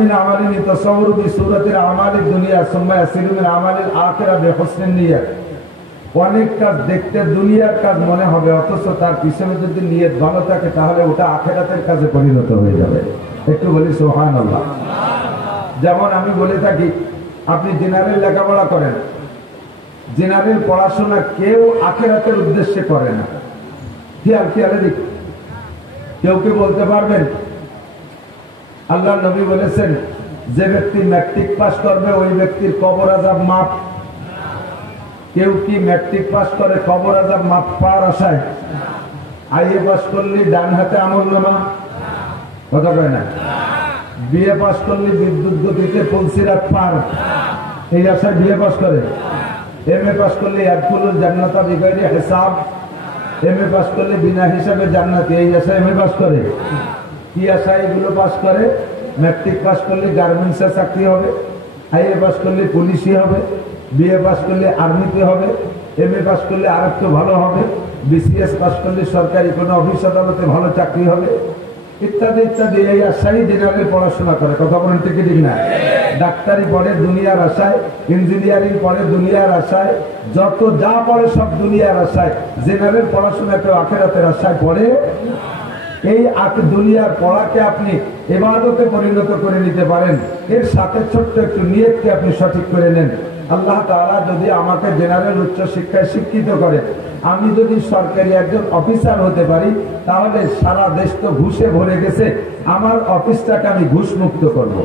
من عمل يتصور بصورة الأعمال الدنيا ثم يصير من عمل الآخرة بحسن النية। অনেক কাজ দেখতে দুনিয়ার কাজ মনে হবে, অথচ তার পিছনে যদি নিয়ত ভালো থাকে তাহলে ওটা আখিরাতের কাজে পরিণত হয়ে যাবে। একটু বলি সুবহানাল্লাহ। যেমন আমি বলে থাকি, আপনি জেনারেল লেখাপড়া করেন, জেনারেল পড়াশোনা কেউ আখিরাতের উদ্দেশ্যে করে না। খেয়ালে দেখ, কেউ কি বলতে পারবেন? আল্লাহ নবী বলেছেন, যে ব্যক্তি ম্যাট্রিক পাস করবে ওই ব্যক্তির কবর আযাব মাফ। কেউ কি ম্যাট্রিক পাস করে কবর আযাব মাফ পাওয়ার আশায়? আইএ পাস করলে ডান হাতে আমলনামা, কথা কয় না? বিএ পাস করলে বিদ্যুৎ গতিতে পুলসিরাত পার, এই আশায় বিএ পাস করে। এমএ পাস করলে ইয়াদখুলুল জান্নাতা বিগাইরি হিসাব, এমএ পাস করলে বিনা হিসাবে জান্নাতি, এই আশায় এমএ পাস করে। কি আশায় এগুলো পাস করে? ম্যাট্রিক পাস করলে গার্মেন্টসে চাকরি হবে, আইএ পাস করলে পুলিশই হবে, বিএ পাস করলে আর্মিতে হবে, এমএ পাস করলে আর একটু ভালো হবে, বিসিএস পাস করলে সরকারি কোনো অফিস আদালতে ভালো চাকরি হবে, ইত্যাদি ইত্যাদি। এই আশায় জেনারেল পড়াশোনা করে। কথা বলেন ঠিক ঠিক না? ডাক্তারি পড়ে দুনিয়ার আশায়, ইঞ্জিনিয়ারিং পড়ে দুনিয়ার আশায়, যত যা পড়ে সব দুনিয়ার আশায়। জেনারেল পড়াশোনা কেউ আখিরাতের আশায় পড়ে। এই দুনিয়ার পড়াকে আপনি ইবাদতে পরিণত করে নিতে পারেন, এর সাথে ছোট্ট একটু নিয়তকে আপনি সঠিক করে নেন। আল্লাহ তাআলা যদি আমাকে জেনারেল উচ্চ শিক্ষায় শিক্ষিত করে, আমি যদি সরকারি একজন অফিসার হতে পারি, তাহলে সারা দেশ তো ঘুষে ভরে গেছে, আমার অফিসটাকে আমি ঘুষ মুক্ত করব।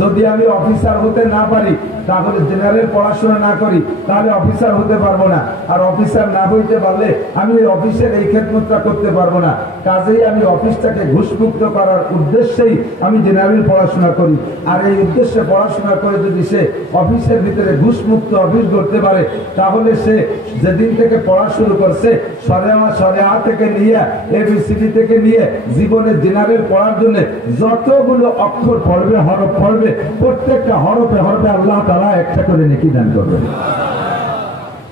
যদি আমি অফিসার হতে না পারি, তাহলে জেনারেল পড়াশোনা না করি, তাহলে অফিসার হতে পারবো না। আর অফিসার না হইতে পারলে আমি ওই অফিসের এই খেদমতটা করতে পারবো না। কাজেই আমি অফিসটাকে ঘুষমুক্ত করার উদ্দেশ্যেই আমি জেনারেল পড়াশোনা করি। আর এই উদ্দেশ্যে পড়াশোনা করে যদি সে অফিসের ভিতরে ঘুষমুক্ত অফিস করতে পারে, তাহলে সে যেদিন থেকে পড়া শুরু করছে, সরেয়া থেকে নিয়ে এবিসিডি থেকে নিয়ে জীবনে জেনারেল পড়ার জন্য যতগুলো অক্ষর পড়বে, হরফ পড়বে, প্রত্যেকটা হরফে হরফে আল্লাহ তাআলা একটা করে নেকি দান করবেন।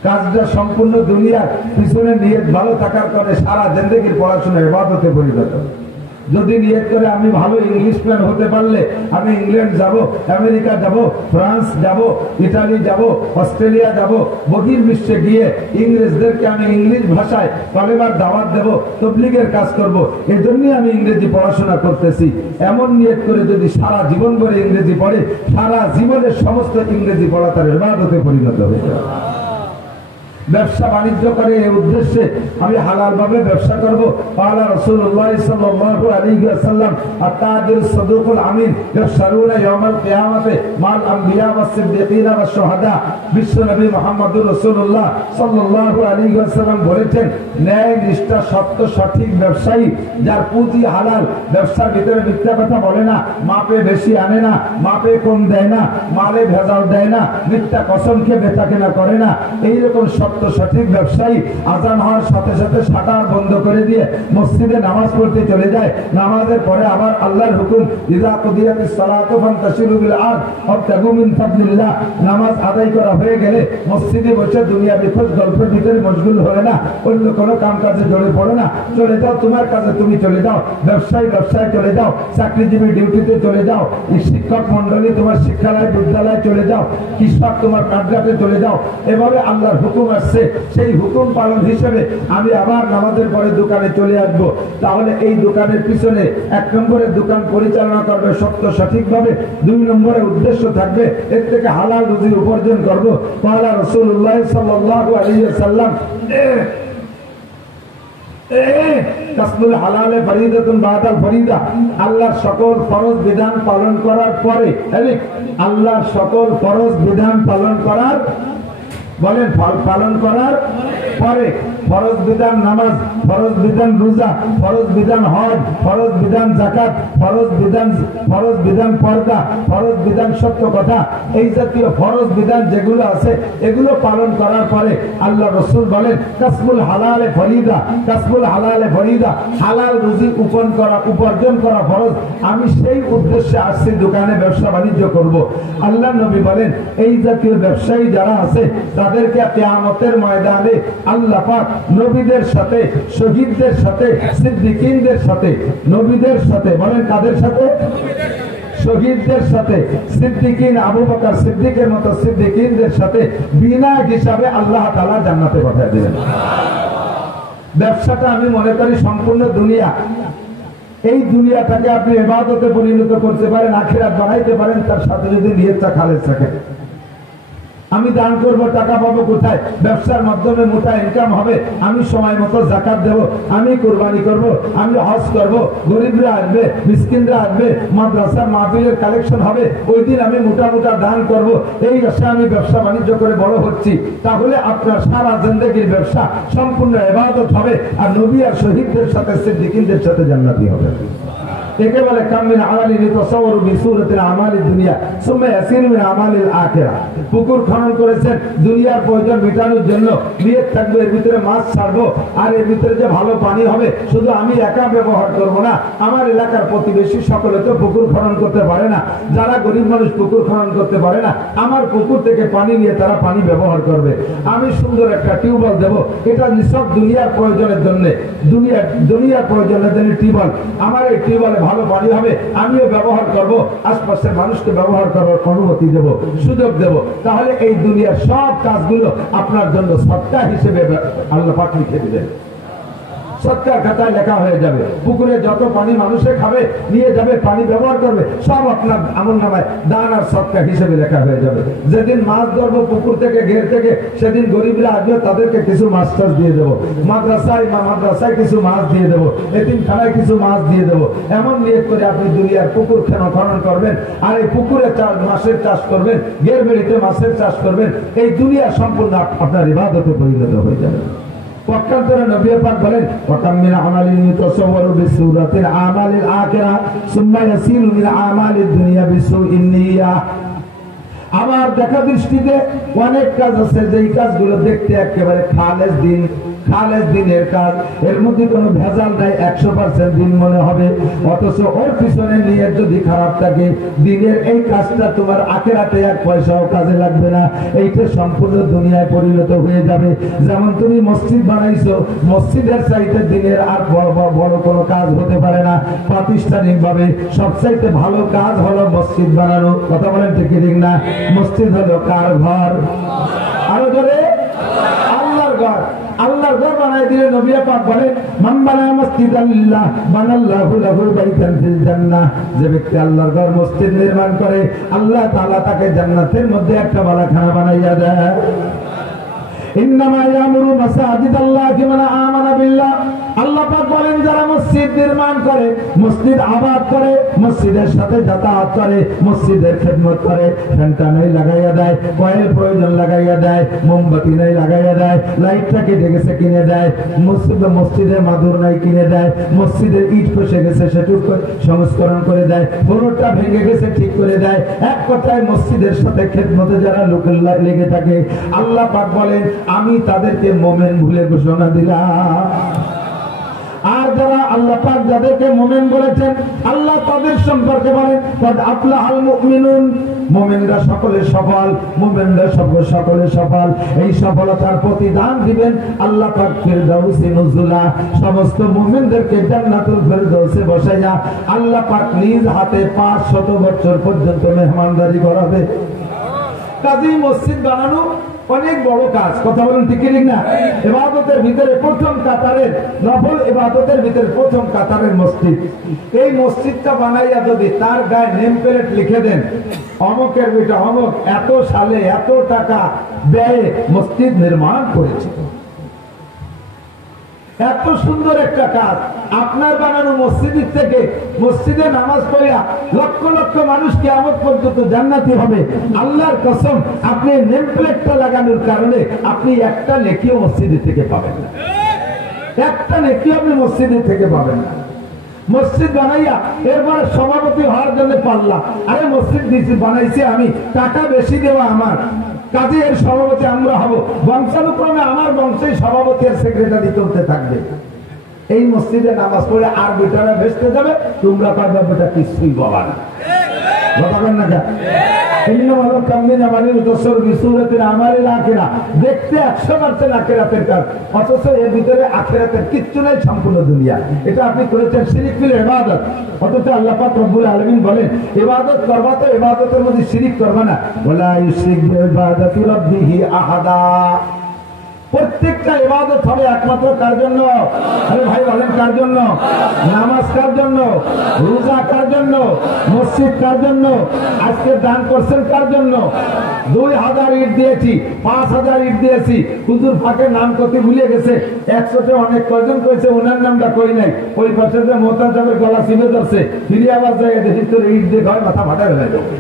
কাজটা সম্পূর্ণ দুনিয়ার পিছনে নিয়ত ভালো থাকার কারণে সারা জিন্দেগির পড়াশোনা ইবাদতে পরিণত। যদি নিয়ত করে আমি ভালো ইংলিশম্যান হতে পারলে আমি ইংল্যান্ড যাব, আমেরিকা যাব, ফ্রান্স যাব, ইটালি যাব, অস্ট্রেলিয়া যাব, বহির্বিশ্বে গিয়ে ইংরেজদেরকে আমি ইংলিশ ভাষায় কলেমার দাওয়াত দেব, তাবলীগের কাজ করব, এই জন্যই আমি ইংরেজি পড়াশোনা করতেছি। এমন নিয়ত করে যদি সারা জীবন ধরে ইংরেজি পড়ে, সারা জীবনের সমস্ত ইংরেজি পড়া তার ইবাদতে পরিণত হয়ে যাবে। ব্যবসা বাণিজ্য করে এই উদ্দেশ্যে আমি হালাল ভাবে ব্যবসা করব। ক্বালা রাসূলুল্লাহ সাল্লাল্লাহু আলাইহি ওয়াসাল্লাম, আত-তাজির সাদুকুল আমিন ইয়াশরুনা ইয়াউমাল কিয়ামাতে মাল আমবিয়া ওয়াস সিদ্দিকিনা ওয়াস শুহাদা। বিশ্ব নবী মুহাম্মদুর রাসূলুল্লাহ সাল্লাল্লাহু আলাইহি ওয়াসাল্লাম বলেছেন, ন্যায় নিষ্ঠা সত্য সঠিক ব্যবসায়ী, যার পুঁজি হালাল, ব্যবসার ভিতরে মিথ্যা কথা বলে না, মাপে বেশি আনে না, মাপে কম দেয় না, মালে ভেজাল দেয় না, মিথ্যা কসম খেয়ে বেচাকেনা করে না, এইরকম সঠিক ব্যবসায়ী আজান হওয়ার সাথে সাথে শাটার বন্ধ করে দিয়ে মসজিদে নামাজ পড়তে চলে যায়। নামাজের পরে আবার আল্লাহর হুকুম, ইযা কুদিয়াতিস সালাতু ফান্তাশিরু বিল আরদ ওয়াবতাগু মিন ফাদলিল্লাহ। নামাজ আদায় করা হয়ে গেলে মসজিদে বসে দুনিয়া বিখোজ গল্পের ভিতরে মশগুল হয়ে না, অন্য কোনো কাম কাজে জড়ে পড়ে না। চলে যাও তোমার কাজে, তুমি চলে যাও, ব্যবসায়ী ব্যবসায় চলে যাও, চাকরিজীবী ডিউটিতে চলে যাও, শিক্ষক মন্ডলী তোমার শিক্ষালয় বিদ্যালয়ে চলে যাও, কৃষক তোমার কাঠঘাটে চলে যাও। এভাবে আল্লাহর হুকুম আসছে, সেই হুকুম পালন হিসেবে আমি আবার নামাজের পরে দোকানে চলে আসবো। তাহলে এই দোকানের পিছনে 1 নম্বরের দোকান পরিচালনা করবে সত্য সঠিকভাবে, 2 নম্বরে উদ্দেশ্য থাকবে এর থেকে হালাল রুজি উপার্জন করবো। ক্বালা রাসূলুল্লাহ সাল্লাল্লাহু আলাইহি ওয়াসাল্লাম, কাসবুল হালালে ফরিদাতুন বাদাল ফরিদা। আল্লাহর সকল ফরজ বিধান পালন করার পরে, আল্লাহর সকল ফরজ বিধান পালন করার বলেন পালন করার পরে ফরজ বিধান নামাজ, ফরজ বিধান রোজা, ফরজ বিধান হজ, ফরজ বিধান যাকাত, ফরজ বিধান পর্দা, ফরজ বিধান সত্য কথা, এই জাতীয় ফরজ বিধান যেগুলো আছে এগুলো পালন করার পরে আল্লাহ রাসূল বলেন, কাসবুল হালালে ফরিদা, কাসবুল হালালে ফরিদা, হালাল রুজি উপার্জন করা ফরজ। আমি সেই উদ্দেশ্যে আসছি দোকানে ব্যবসা বাণিজ্য করব। আল্লাহ নবী বলেন, এই জাতীয় ব্যবসায়ী যারা আছে তাদেরকে কিয়ামতের ময়দানে আল্লাহ পাক নবীদের সাথে, শহীদদের সাথে, সিদ্দিকীনদের সাথে, নবীদের সাথে, বলেন কাদের সাথে? শহীদদের সাথে সিদ্দিকিন, আবু বকর সিদ্দিকের মতো সিদ্দিকিনদের সাথে বিনা হিসাবে আল্লাহ তাআলা জান্নাতে পাঠিয়ে দিবেন। ব্যবসাটা আমি মনে করি সম্পূর্ণ দুনিয়া। এই দুনিয়াটাকে আপনি ইবাদতে পরিণত করতে পারেন, আখিরাত বানাইতে পারেন, তার সাথে যদি নিয়তটা খালেস থাকে। আমি দান করব, টাকা পাবো কোথায়? ব্যবসার মাধ্যমে মোটা ইনকাম হবে, আমি সময় মতো যাকাত দেব, আমি কুরবানি করব, আমি হজ করব, গরিবরা আসবে, মিসকিনরা আসবে, মাদ্রাসার মাহফিলের কালেকশন হবে, ওই দিন আমি মোটা মোটা দান করব। এই আশা আমি ব্যবসা বাণিজ্য করে বড় হচ্ছি। তাহলে আপনার সারা জিন্দেগির ব্যবসা সম্পূর্ণ ইবাদত হবে, আর নবী আর শহীদদের সাথে সিদ্দিকিনদের সাথে জান্নাতি হবে। একে বলে কামিন আমালি নিতাসাওয়ারু বিসূরাতিল আমালিদ দুনিয়া সুম্মা ইয়াসিরু মিন আমালিল আখিরাহ। পুকুর খনন করেছেন দুনিয়ার প্রয়োজন মেটানোর জন্য, নিয়ত থাকবে এর ভিতরে মাছ ছাড়বো, আর এর ভিতরে যে ভালো পানি হবে শুধু আমি একা ব্যবহার করব না, আমার এলাকার প্রতিবেশী সকলে তো পুকুর খনন করতে পারে না, যারা গরিব মানুষ পুকুর খনন করতে পারে না, আমার পুকুর থেকে পানি নিয়ে তারা পানি ব্যবহার করবে। আমি সুন্দর একটা টিউবওয়েল দেবো, এটা নিছক দুনিয়ার প্রয়োজনের জন্য, দুনিয়ার প্রয়োজনের জন্য টিউবওয়েল। আমার এই টিউবওয়েলে ভালো পানি হবে, আমিও ব্যবহার করব, আশপাশের মানুষকে ব্যবহার করার অনুমতি দেব, সুযোগ দেব। তাহলে এই দুনিয়ার সব কাজগুলো আপনার জন্য সদকা হিসেবে আল্লাহ পাক লিখে দিবেন, সদকার খাতায় লেখা হয়ে যাবে। পুকুরে যত পানি মানুষে খাবে, নিয়ে যাবে, পানি ব্যবহার করবে, সব আপনার আমলনামায় দান আর সদকা হিসেবে লেখা হয়ে যাবে। যেদিন মাছ ধরবো পুকুর থেকে, ঘের থেকে, সেদিন গরিবরা আসবে, তাদেরকে কিছু মাছ টাছ দিয়ে দেবো, মাদ্রাসায় কিছু মাছ দিয়ে দেবো, এতিমখানায় কিছু মাছ দিয়ে দেবো। এমন নিয়ত করে আপনি দুনিয়ার পুকুর খনন করবেন, আর এই পুকুরে মাছের চাষ করবেন, ঘের বেড়িতে মাছের চাষ করবেন। এই দুনিয়া সম্পূর্ণ আপনার ইবাদতে পরিণত হয়ে যাবে। পক্ষান্তরে নবী পাক বলেন, ওয়াকাম মিন আমালিন ইতাসাওয়ারু বিসূরাতিল আমালিল আখিরাহ সুম্মা ইয়াসিরু মিন আমালিদ দুনিয়া বিসূইন নিয়াহ। আমার দেখা দৃষ্টিতে অনেক কাজ আছে, যেই কাজগুলো দেখতে একেবারে খালেস দিনের কাজ, এর মধ্যে কোনো ভেজাল নাই, 100% দিন মনে হবে, অথচ ওর পিছনে নিয়ে যদি খারাপ থাকে, দিনের এই কাজটা তোমার আখিরাতে এক পয়সাও কাজে লাগবে না, এইটা সম্পূর্ণ দুনিয়ায় পরিণত হয়ে যাবে। যেমন তুমি মসজিদ বানাইছো, মসজিদের চাইতে দিনের আর বড় কোনো কাজ হতে পারে না। প্রাতিষ্ঠানিক ভাবে সবচাইতে ভালো কাজ হলো মসজিদ বানানো। কথা বলেন ঠিক ঠিক না? মসজিদ হলো কার ঘর? আরো ধরে আল্লাহর ঘর। আল্লাহর ঘর বানাই দিলে নবী পাক বলেন, মান বানা মসজিদান লিল্লাহ বানাল্লাহু লাহু বাইতান ফিল জান্নাহ। যে ব্যক্তি আল্লাহর ঘর মসজিদ নির্মাণ করে, আল্লাহ তাআলা তাকে জান্নাতের মধ্যে একটা বালাখানা বানাইয়া দেয়। ইন্নামা ইয়ামুরু মাসাজিদাল্লাহি মান আমানা বিল্লাহ। আল্লাহ পাক বলেন, যারা মসজিদ নির্মাণ করে, মসজিদ আবাদ করে, মসজিদের সাথে যাতায়াত করে, মসজিদের খেদমত করে, ফ্যানটা নাই লাগাইয়া দেয়, কয়েল প্রয়োজন লাগাইয়া দেয়, মোমবাতি নাই লাগাইয়া দেয়, লাইটটা কেটে গেছে কিনে দেয়, মসজিদের মাদুর নাই কিনে দেয়, মসজিদের ইট খসে গেছে সেটুকু সংস্করণ করে দেয়, ফ্লোরটা ভেঙে গেছে ঠিক করে দেয়। এক কথায় মসজিদের সাথে খেদমতে যারা লোক লেগে থাকে, আল্লাহ পাক বলেন, আমি তাদেরকে মোমেন ভুলে ঘোষণা দিলাম। আর যারা আল্লাহ পাক যাদেরকে মুমিন বলেছেন, আল্লাহ তাদের সম্পর্কে বলেন, কদ আফলাহাল মুমিনুন। মুমিনরা সকলে সফল, মুমিনরা সকলে সফল। এই সফলতার প্রতিদান দিবেন আল্লাহ পাক ফিরদাউসে নুজুলা। সমস্ত মুমিনদেরকে জান্নাতুল ফিরদাউসে বসাইয়া আল্লাহ পাক নিজ হাতে 500 বছর পর্যন্ত মেহমানদারি করাবে। কাজেই মসজিদ বানানো অনেক বড় কাজ। কথা বলুন ঠিক ঠিক না? ইবাদতের ভিতরে প্রথম কাতারের, নফল ইবাদতের ভিতরে প্রথম কাতারের মসজিদ। এই মসজিদটা বানাইয়া যদি তার গায়ে নেম প্লেট লিখে দেন, অমুকের বেটা অমুক এত সালে এত টাকা ব্যয়ে মসজিদ নির্মাণ করেছে, এত সুন্দর একটা কাজ। আপনার বানানো মসজিদের থেকে মসজিদে নামাজ পড়িয়া লক্ষ লক্ষ মানুষ কিয়ামত পর্যন্ত জান্নাতি হবে। আল্লাহর কসম, আপনি নেম প্লেটটা লাগানোর কারণে আপনি একটা নেকিও মসজিদের থেকে পাবেন না, একটা নেকিও আপনি মসজিদের থেকে পাবেন না। মসজিদ বানাইয়া এরপরে সভাপতি হওয়ার জন্য পারলাম, আরে মসজিদ বানাইছি আমি, টাকা বেশি দেওয়া আমার, কাজে এর সভাপতি আমরা হব, বংশানুক্রমে আমার বংশেই সভাপতি আর সেক্রেটারি চলতে থাকবে। এই মসজিদে নামাজ পড়ে আর বেটারা ভেসতে যাবে, তোমরা পারবে বেটা কিছুই বলা না। দেখতে 100% আখিরাতের কাজ, অথচ এর ভিতরে আখিরাতের কিচ্ছু নাই, সম্পূর্ণ দুনিয়া। এটা আপনি করেছেন শিরিক ফিল ইবাদত। অথচ আল্লাহ পাক রব্বুল আলামিন বলেন ইবাদত করবা তো ইবাদতের মধ্যে শিরিক করবা না। ওয়ালা ইউশরিক বিইবাদাতি রাব্বিহি আহাদা। প্রত্যেকটা ইবাদত হবে একমাত্র কার জন্য? আরে ভাই বলেন কার জন্য? নামাজ কার জন্য? রোজা কার জন্য? মসজিদ কার জন্য? আজকে দান করছেন কার জন্য? 2000 ইট দিয়েছি, 5000 ইট দিয়েছি। হুজুর ফাঁকে নাম করতে ভুলে গেছে। 100তে অনেক কয়জন কইছে, ওনার নামটা কই নাই। ওই পাশে যে মোতাজাবের গলা চিনে ধরছে, ফিরে আবার যায় দেখিস তোর ইট দিয়ে ঘর মাথা ফাটা হয়ে যাবে।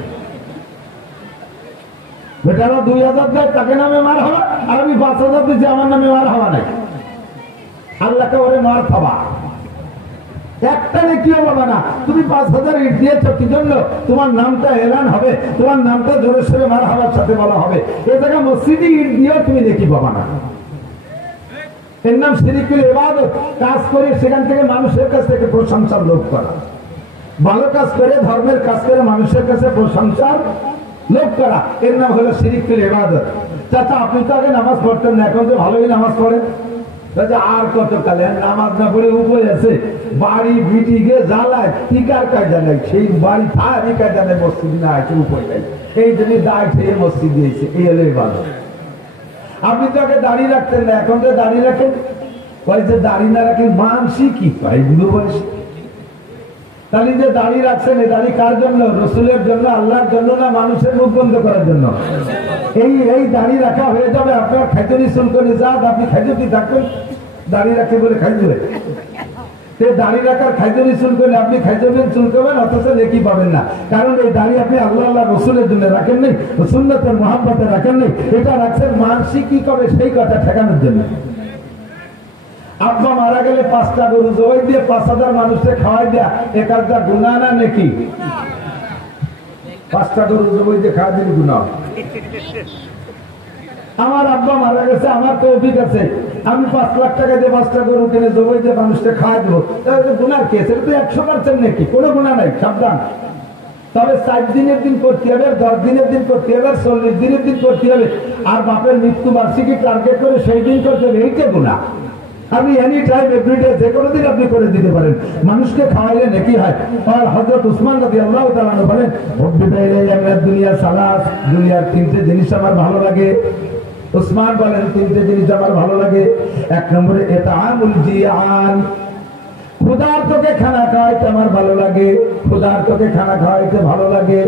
বেটারা 2000 দেয়, তাকে নামে মার হওয়া, আর আমি 5000 দিচ্ছি, আমার নামে মার হওয়া নাই। আল্লাহকে ওরে মার খাবা, একটা নেকিও পাবা না। তুমি 5000 ইট দিয়েছ কি জন্য? তোমার নামটা এলান হবে, তোমার নামটা জোরে সোরে মার হওয়ার সাথে বলা হবে। এ জায়গা মসজিদে ইট দিয়েও তুমি নেকি পাবা না। এর নাম শিরিকুল ইবাদত। কাজ করে সেখান থেকে মানুষের কাছ থেকে প্রশংসার লোভ করা, ভালো কাজ করে ধর্মের কাজ করে মানুষের কাছে প্রশংসার লোভ করা, এর নাম হলো শিরিকুল ইবাদত। চাচা আপনি তো আগে নামাজ পড়তেন না, এখন তো ভালোই নামাজ পড়েন। আর কত কালে নামাজ না পড়ে উপায় আছে? বাড়ি ভিটি গিয়ে জ্বালায়, টিকার কায়দা নাই, সেই বাড়ি থাকি কায়দা নেই, মসজিদ না আছে, উপায় নাই। এই জন্য দায় খেয়ে মসজিদ দিয়েছে, এই হলো ইবাদত। আপনি তো আগে দাড়ি রাখতেন না, এখন তো দাড়ি রাখেন। যে দাড়ি না রাখেন মানসি কি পায় এগুলো বলছি। তাহলে যে দাড়ি রাখছেন, এই দাড়ি কার জন্য? রসুলের জন্য, আল্লাহর জন্য, না মানুষের মুখ বন্ধ করার জন্য? এই দাড়ি রাখা হয়ে যাবে আপনার খাইজনি শুল্ক নিজাত। আপনি খাইজনি থাকবেন, দাড়ি রাখে বলে খাইজবে। দাড়ি রাখার খাইজনি শুল্ক করলে আপনি খাইজবেন, চুল করবেন, অথচ নেকি পাবেন না। কারণ এই দাড়ি আপনি আল্লাহ আল্লাহ রসুলের জন্য রাখেন নেই, সুন্নতের মহাব্বতে রাখেন নেই। এটা রাখছেন মানসি কি করে সেই কথা ঠেকানোর জন্য। আব্বা মারা গেলে 5টা গরু জবাই দিয়ে 5000 মানুষকে খাওয়াই দেয়া, একটা গুনাহ না নাকি? 5টা গরু জবাই দিয়ে খাওয়া দিলে গুনাহ। আমার আব্বা মারা গেছে, আমার তৌফিক আছে, আমি 5 লাখ টাকা দিয়ে 5টা গরু কিনে জবাই দিয়ে মানুষকে খাওয়াই দেবো, তাহলে গুনার কেস? এটা তো 100% নাকি? কোনো গুনাহ নাই, সাবধান। তবে 4 দিনের দিন করতে হবে, 10 দিনের দিন করতে হবে, 40 দিনের দিন করতে হবে, আর বাপের মৃত্যু বার্ষিকী টার্গেট করে সেই দিন করতে হবে, এইটা গুনাহ। আপনি এনি টাইম এভরিডে যে কোনো দিন আপনি করে দিতে পারেন, মানুষকে খাওয়াইলে নেকি হয়। আর হযরত উসমান রাদিয়াল্লাহু তাআলা বলেন, দুনিয়া সালাস, দুনিয়ার 3টে জিনিস আমার ভালো লাগে। উসমান বলেন 3টে জিনিস আমার ভালো লাগে। 1 নম্বরে ইতআমুল জিয়ান, ক্ষুধার্তকে খানা খাওয়াইতে আমার ভালো লাগে, ক্ষুধার্তকে খানা খাওয়াইতে ভালো লাগে।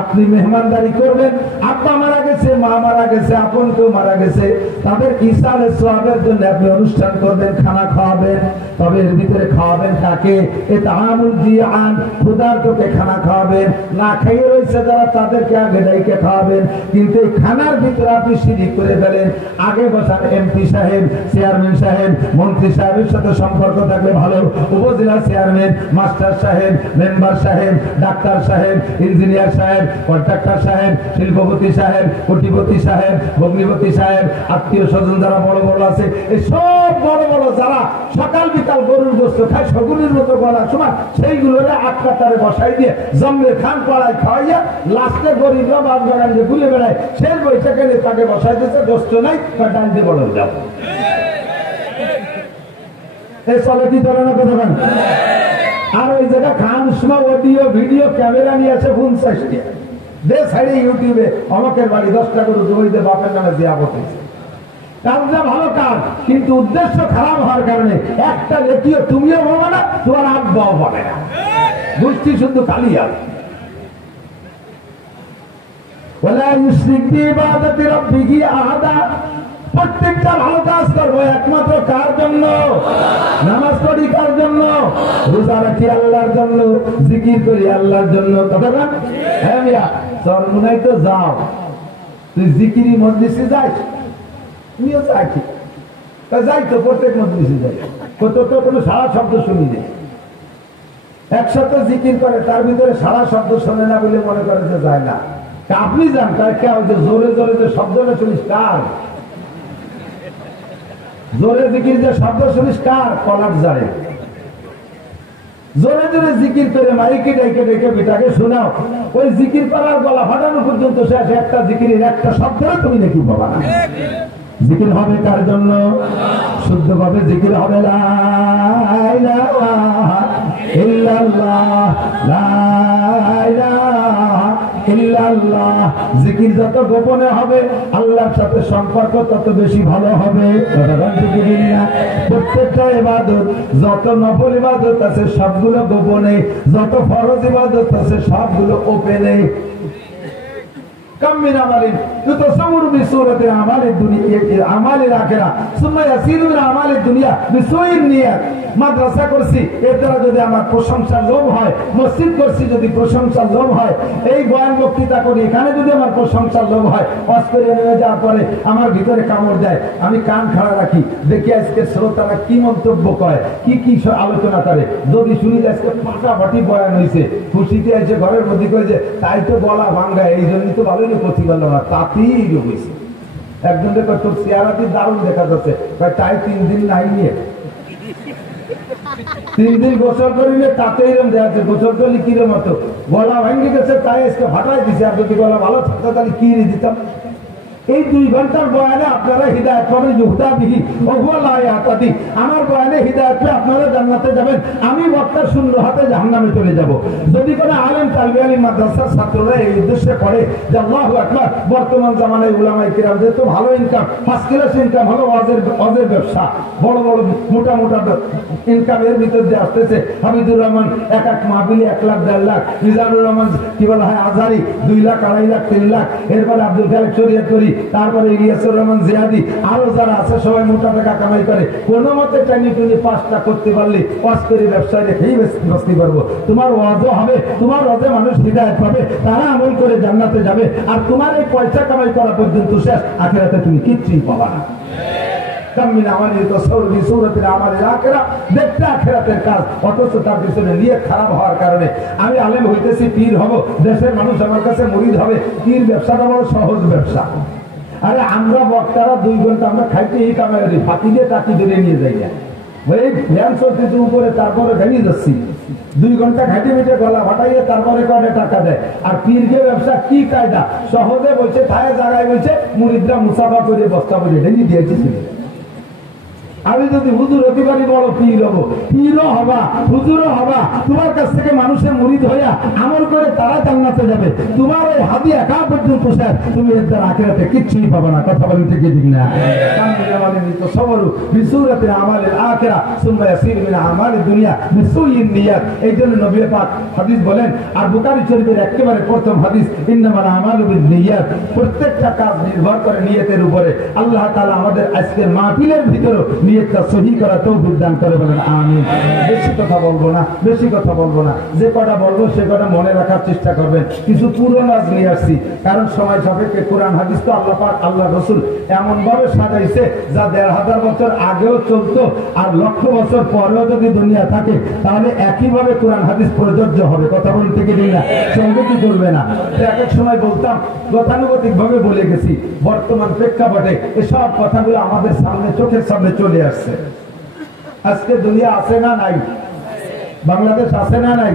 আপনি মেহমানদারি করবেন, আব্বা মারা গেছে, মা মারা গেছে, আপন কেউ মারা গেছে, তাদের ইসালে সওয়াবের জন্য আপনি অনুষ্ঠান করবেন, খানা খাওয়াবেন। তবে এর ভিতরে খাওয়াবেন কাকে? ইতআমুল জিয়ান, ক্ষুধার্তকে খানা খাওয়াবেন। না খেয়ে রয়েছে যারা, তাদেরকে আগে ডাইকে খাওয়াবেন। কিন্তু এই খানার ভিতরে আপনি শিরিক করে ফেলেন। আগে বসান এমপি সাহেব, চেয়ারম্যান সাহেব, মন্ত্রী সাহেবের সাথে সম্পর্ক থাকলে ভালো, উপজেলা চেয়ারম্যান, মাস্টার সাহেব, মেম্বার সাহেব, ডাক্তার সাহেব, ইঞ্জিনিয়ার সাহেব, কন্ট্রাক্টর সাহেব, শিল্পপতি সাহেব, কোটিপতি সাহেব, ভগ্নিপতি সাহেব, আত্মীয় স্বজন যারা বড় বড় আছে, এই সব বড় বড় যারা সকাল বিকাল গরুর গোস্ত খায়, শগুনের মতো গলার সময় সেইগুলো আটকাতারে বসাই দিয়ে জম্মের খান পড়ায় খাওয়াইয়া লাস্টে গরিবরা বাদ বাগান যে ঘুরে বেড়ায়, সেই বৈঠকে তাকে বসাই দিচ্ছে, গোস্ত নাই বা ডাল দিয়ে বড় যাও। এই চলে কি চলে না কথা? আর ওই জায়গা খান সময় অডিও ভিডিও ক্যামেরা নিয়ে আছে 50টা, দে সাইডে ইউটিউবে অমকের বাড়ি 10টা করে জমিতে বাপের নামে দেওয়া বসেছে। কাজটা ভালো কাজ, কিন্তু উদ্দেশ্য খারাপ হওয়ার কারণে একটা লেখিও তুমিও পাবে না, তোমার আব্বাও পাবে না, গোষ্ঠী শুধু খালি হবে। ওয়ালা ইউশরিক বিইবাদাতি রাব্বিহি আহাদা। প্রত্যেকটা ভালো কাজ করবো একমাত্র কার জন্য? নামাজ পড়ি কার জন্য? রোজা রাখি আল্লাহর জন্য, জিকির করি আল্লাহর জন্য। কথা না? হ্যাঁ মিয়া, চরমুনাই তো যাও, তুই জিকিরি মজলিসে যাইস, তুমিও যাই, ঠিক যাই তো, প্রত্যেক মজলিসে যাই, কত তো কোনো সারা শব্দ শুনি নেই। একসাথে জিকির করে, তার ভিতরে সারা শব্দ শোনে না বলে মনে করে যে যায় না। আপনি যান, কার জোরে জোরে যে শব্দটা শুনিস কার? জোরে জিকির যে শব্দ শুনিস কার? কলার জারে। জোরে জোরে জিকির করে মাইকে ডেকে ডেকে বেটাকে শোনাও, ওই জিকির করার গলা ফাটানো পর্যন্ত শেষ একটা জিকিরের একটা শব্দও তুমি নাকি পাবা না। জিকির হবে কার জন্য? শুদ্ধভাবে জিকির হবে লা ইলাহা ইল্লাল্লাহ, লা ইলাহা ইল্লাল্লাহ। জিকির যত গোপনে হবে আল্লাহর সাথে সম্পর্ক তত বেশি ভালো হবে। প্রত্যেকটা ইবাদত, যত নফল ইবাদত আছে সবগুলো গোপনে, যত ফরজ ইবাদত আছে সবগুলো ওপেনে। كم من عمل يتصور بصورة أعمال الدنيا أعمال الآخرة ثم يصير من أعمال الدنيا بسوء النية। মাদ্রাসা করছি এর দ্বারা যদি আমার প্রশংসার লোভ হয়, মসজিদ করছি যদি প্রশংসার লোভ হয়, এই বয়ান বক্তৃতা করি এখানে যদি আমার প্রশংসার লোভ হয়, ওয়াজ করে নিয়ে যাওয়ার পরে আমার ভিতরে কামড় দেয়, আমি কান খাড়া রাখি, দেখি আজকে শ্রোতারা কি মন্তব্য করে, কি কি আলোচনা করে। যদি শুনি যে আজকে ফাটাফাটি বয়ান হয়েছে, খুশিতে এসে ঘরের মধ্যে করে যে তাই তো বলা ভাঙ্গা, এই জন্যই তো ভালোই করতে পারলো না, তাতেই হয়েছে। একজন দেখো তোর চেহারাটি দারুণ দেখা যাচ্ছে, তাই 3 দিন নাই নিয়ে 3 দিন গোসল করিলে তাতেই এরকম দেখা যাচ্ছে, গোসল করলে কিরম মতো গলা ভাঙ্গি গেছে, তাই আজকে ফাটাই দিছে। আর যদি গলা ভালো থাকতো তাহলে কি দিতাম। এই 2 ঘন্টার বয়ানে আপনারা হিদায়াত পাবেন, ইউহদাবিহি ওয়া হুয়া লা ইয়াহতাদি। আমার বয়ানে হিদায়াত পেয়ে আপনারা জান্নাতে যাবেন, আমি বক্তার শূন্য হাতে জাহান্নামে চলে যাব। যদি কোনো আলেম তালবে আলী মাদ্রাসার ছাত্ররা এই উদ্দেশ্যে করে যে আল্লাহু আকবার, বর্তমান জামানায় উলামায়ে কিরামদের তো ভালো ইনকাম, ফার্স্ট ক্লাস ইনকাম হলো ওয়াজের ব্যবসা, বড় বড় মোটা মোটা ইনকামের ভিতর দিয়ে আসতেছে। হাবিবুর রহমান এক মাহফিলে 1 লাখ 1.5 লাখ, মিজানুর রহমান কি বলা হয় আজারি 2 লাখ 2.5 লাখ 3 লাখ, এরপরে আব্দুল খালেক শরীয়তপুরি, তারপরে ইলিয়াসুর রহমান জিয়াদি, আরো যারা আছে সবাই মোটা টাকা কামাই করে। কোনো মতে টানি টুনি 5টা করতে পারলে ওয়াজ করে ব্যবসায় রেখেই বসতে পারবো। তোমার ওয়াজও হবে, তোমার ওয়াজে মানুষ হিদায়াত পাবে, তারা আমল করে জান্নাতে যাবে। আর তোমার এই পয়সা কামাই করা পর্যন্ত শেষ, আখিরাতে তুমি কিচ্ছুই পাবা না। খারাপ হওয়ার কারণে আমি আলেম হইতেছি, পীর হব, দেশের মানুষ আমার কাছে মুরিদ হবে। পীর ব্যবসাটা বড় সহজ ব্যবসা। আরে আমরা বক্তারা 2 ঘন্টা আমরা খাইতে এই কামাই করি, ফাঁকি দিয়ে টাকি ধরে নিয়ে যাই না, ওই ফ্যান চলতেছে উপরে, তারপরে ভেঙে যাচ্ছি 2 ঘন্টা ঘাটে মেটে গলা ফাটাইয়ে তারপরে কয়টা টাকা দেয়। আর পীরকে ব্যবসা কি কায়দা, সহজে বলছে ঠায় জায়গায় বলছে মুরিদরা মুসাফা করে বস্তা করে ঢেলে দিয়েছে। আমি যদি হুজুর হতে পারি বড় পীর হবো, পীরও হবা হুজুরও হবা, তোমার কাছ থেকে মানুষের মুরিদ হইয়া আমল করে তারা জান্নাতে যাবে। তোমার এই হাদি একা পর্যন্ত শেষ, তুমি এর দ্বারা আখিরাতে কিচ্ছুই পাবে না। কথা বলেন ঠিক ঠিক না? এই জন্য নবী পাক হাদিস বলেন, আর বুখারী শরীফের একেবারে প্রথম হাদিস, ইন্নামাল আমালু বিন্নিয়াত, প্রত্যেকটা কাজ নির্ভর করে নিয়তের উপরে। আল্লাহ তাআলা আমাদের আজকের মাহফিলের ভিতরে নিয়তটা সহি করা তৌফিক দান করে, বলেন আমিন। বেশি কথা বলবো না, বেশি কথা বলবো না, যে কটা বলবো সে কটা মনে রাখার চেষ্টা করবেন। কিছু পুরনো আজ নিয়ে আসছি, কারণ সময় সাপেক্ষে। কোরআন হাদিস তো আল্লাহ পাক আল্লাহ রসুল এমন ভাবে সাজাইছে যা 1500 বছর আগেও চলতো, আর 1,00,000 বছর পরেও যদি দুনিয়া থাকে তাহলে একইভাবে কোরআন হাদিস প্রযোজ্য হবে। কথা বলতে গেলে না, সঙ্গে কি করবে না। এক এক সময় বলতাম, গতানুগতিক ভাবে বলে গেছি। বর্তমান প্রেক্ষাপটে এসব কথাগুলো আমাদের সামনে, চোখের সামনে চলে আসছে। আজকে দুনিয়া আছে না নাই? বাংলাদেশ আছে না নাই?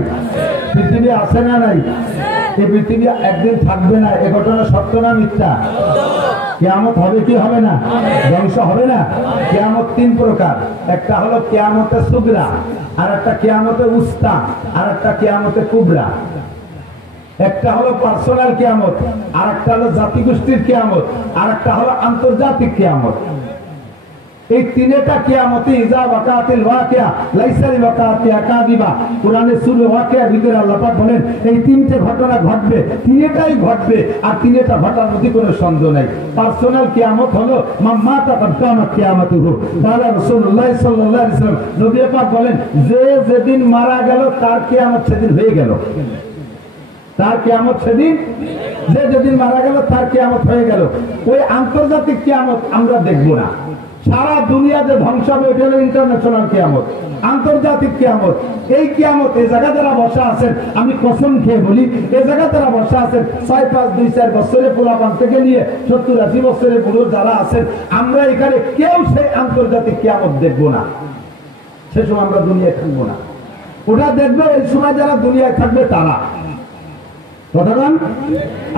পৃথিবী আছে না নাই? এই পৃথিবী একদিন থাকবে না, এ ঘটনা সত্য না মিথ্যা? কিয়ামত হবে কি হবে না? ধ্বংস হবে না? কিয়ামত 3 প্রকার, একটা হলো কিয়ামতে সুগরা, আর একটা কিয়ামতে উস্তা, আর একটা কিয়ামতে কুবরা। একটা হলো পার্সোনাল কিয়ামত, আর একটা হলো জাতিগোষ্ঠীর কিয়ামত, আর একটা হলো আন্তর্জাতিক কিয়ামত। এই 3টা কিয়ামতে ইজা ওয়াকাতিল ওয়াকিয়া লাইসা লিওয়াকাতিহা কাযিবা। কোরআনে সূরা ওয়াকিয়ার ভিতরে আল্লাহ পাক বলেন এই 3টে ঘটনা ঘটবে, 3টাই ঘটবে, আর 3টা ঘটার মধ্যে কোনো সন্দেহ নাই। পার্সোনাল কিয়ামত হলো মাম্মাতা কাদামাত কিয়ামাতুহু। তাআলা রাসূলুল্লাহ সাল্লাল্লাহু আলাইহি ওয়াসাল্লাম নবী পাক বলেন, যে যেদিন মারা গেল তার কিয়ামত সেদিন হয়ে গেল। তার কিয়ামত সেদিন, যে যেদিন মারা গেল তার কিয়ামত হয়ে গেল। ওই আন্তর্জাতিক কিয়ামত আমরা দেখবো না। সারা দুনিয়াতে ধ্বংস হবে, এটা হলো ইন্টারন্যাশনাল কিয়ামত, আন্তর্জাতিক কিয়ামত। এই কিয়ামত এই জায়গা যারা বসা আছেন, আমি কসম খেয়ে বলি, এই জায়গা যারা বসা আছেন 6, 5, 2, 4 বছরের পোলাপান থেকে নিয়ে 70, 80 বছরের বুড়ো যারা আছেন, আমরা এখানে কেউ সেই আন্তর্জাতিক কিয়ামত দেখবো না। সে সময় আমরা দুনিয়া থাকবো না। ওটা দেখবে এই সময় যারা দুনিয়ায় থাকবে তারা কথাগান।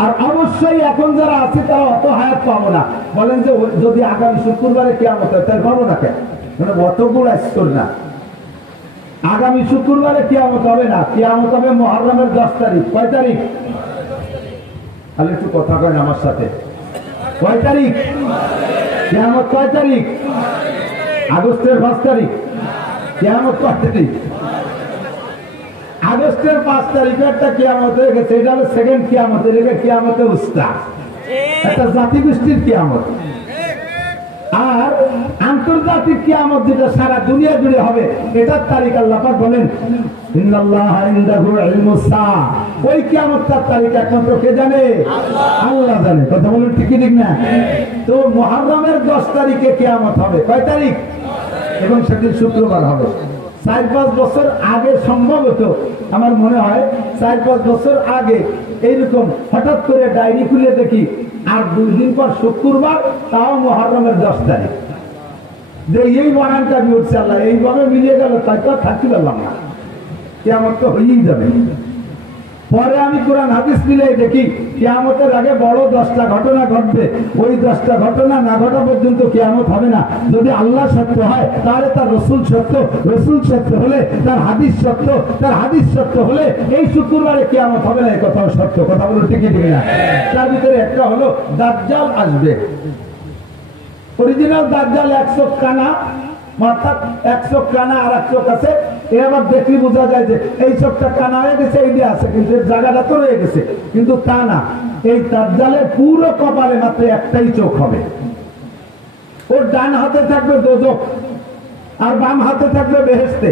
আর অবশ্যই এখন যারা আছে তারা অত হায়াত পাবো না। বলেন যে যদি আগামী শুক্রবারে কিয়ামত হয় তাহলে পাবো না কেন? মানে অত গুণ আসতো না। আগামী শুক্রবারে কিয়ামত হবে না, কিয়ামত হবে মুহররমের 10 তারিখ। কয় তারিখ? তাহলে একটু কথা কয় আমার সাথে। কয় তারিখ কিয়ামত? কয় তারিখ? আগস্টের 5 তারিখ। কিয়ামত কয় তারিখ? আগস্টের 5 তারিখে একটা কিয়ামত হয়ে গেছে। এটা হলো সেকেন্ড কিয়ামত। এটাকে কিয়ামতের উস্তা, একটা জাতিগোষ্ঠীর কিয়ামত। আর আন্তর্জাতিক কিয়ামত যেটা সারা দুনিয়া জুড়ে হবে, এটার তারিখ আল্লাহ পাক বলেন ইন্নাল্লাহা ইনদাহু ইলমুস সাআ। ওই কিয়ামতের তারিখ একমাত্র কে জানে? আল্লাহ জানে। কথা বলেন ঠিকই ঠিক না? তো মুহররমের 10 তারিখে কিয়ামত হবে। কয় তারিখ? এবং সেদিন শুক্রবার হবে। 4-5 বছর আগে সম্ভবত আমার মনে হয় 4-5 বছর আগে এইরকম হঠাৎ করে ডায়েরি খুলে দেখি আর 2 দিন পর শুক্রবার, তাও মুহররমের 10 তারিখ। যে এই বানানটা আমি উঠছে আল্লাহ এইভাবে মিলিয়ে গেল, তাই তো থাকতে পারলাম না। কিয়ামত তো হয়েই যাবে। পরে আমি কোরআন হাদিস মিলিয়ে দেখি কিয়ামতের আগে বড় 10টা ঘটনা ঘটবে। ওই 10টা ঘটনা না ঘটা পর্যন্ত কিয়ামত হবে না। যদি আল্লাহ সত্য হয় তাহলে তার রসুল সত্য, রসুল সত্য হলে তার হাদিস সত্য, তার হাদিস সত্য হলে এই শুক্রবারে কিয়ামত হবে না। এই কথাও সত্য। কথা বলো ঠিকই ঠিক না? তার ভিতরে একটা হলো দাজ্জাল আসবে। অরিজিনাল দাজ্জাল 1 চোখ কানা, অর্থাৎ 1 চোখ কানা আর 1 চোখ আছে। এবার দেখলে বোঝা যায় যে এই চোখটা কানা হয়ে গেছে, এই দিয়ে আছে, কিন্তু এর জায়গাটা তো রয়ে গেছে। কিন্তু তা না, এই দাজ্জালের পুরো কপালে মাত্র একটাই চোখ হবে। ওর ডান হাতে থাকবে দোজখ আর বাম হাতে থাকবে বেহেশতে।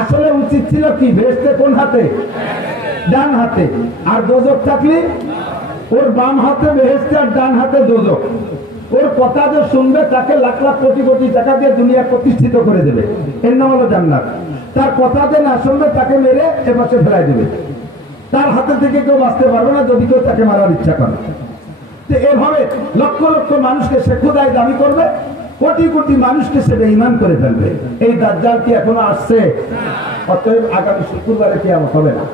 আসলে উচিত ছিল কি, বেহেশতে কোন হাতে? ডান হাতে। আর দোজখ থাকলে ওর বাম হাতে বেহেশতে আর ডান হাতে দোজখ। ওর কথা যে শুনবে তাকে লাখ লাখ কোটি কোটি টাকা দিয়ে দুনিয়া প্রতিষ্ঠিত করে দেবে। এর নাম হলো জান্নাত। তার কথা যে না শুনবে তাকে মেরে এপাশে ফেলাই দেবে। তার হাতে থেকে কেউ বাঁচতে পারবে না যদি কেউ তাকে মারার ইচ্ছা করে। তো এভাবে লক্ষ লক্ষ মানুষকে সে খোদায় দাবি করবে, কোটি কোটি মানুষকে সে বেঈমান করে ফেলবে। এই দাজ্জাল কি এখনো আসছে? অতএব আগামী শুক্রবারে কিয়ামত হবে না।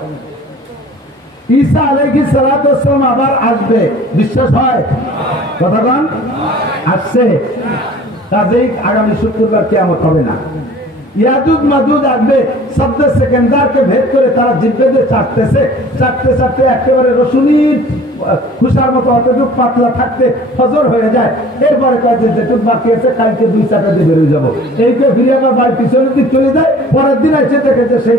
ঈসা আলাইহিস সালাতু ওয়াস সালাম আবার আসবে, বিশ্বাস হয়? কথা বল। আসছে, কাজেই আগামী শুক্রবার কিয়ামত হবে না। ইয়াজুজ মাজুজ আসবে, শব্দ সেকেন্ডারকে ভেদ করে তারা জিব্বে চাটতেছে, চাটতে চাটতে একেবারে রসুনির খুশার মতো অতটুক পাতলা থাকতে ফজর হয়ে যায়। এরপরে কয় যে যেটুক বাকি আছে কালকে 2 চাকা দিয়ে বেরোয় যাবো। এইকে ফিরে আবার বাড়ির পিছনের দিক চলে যায়। পরের দিন এসে দেখে যে সেই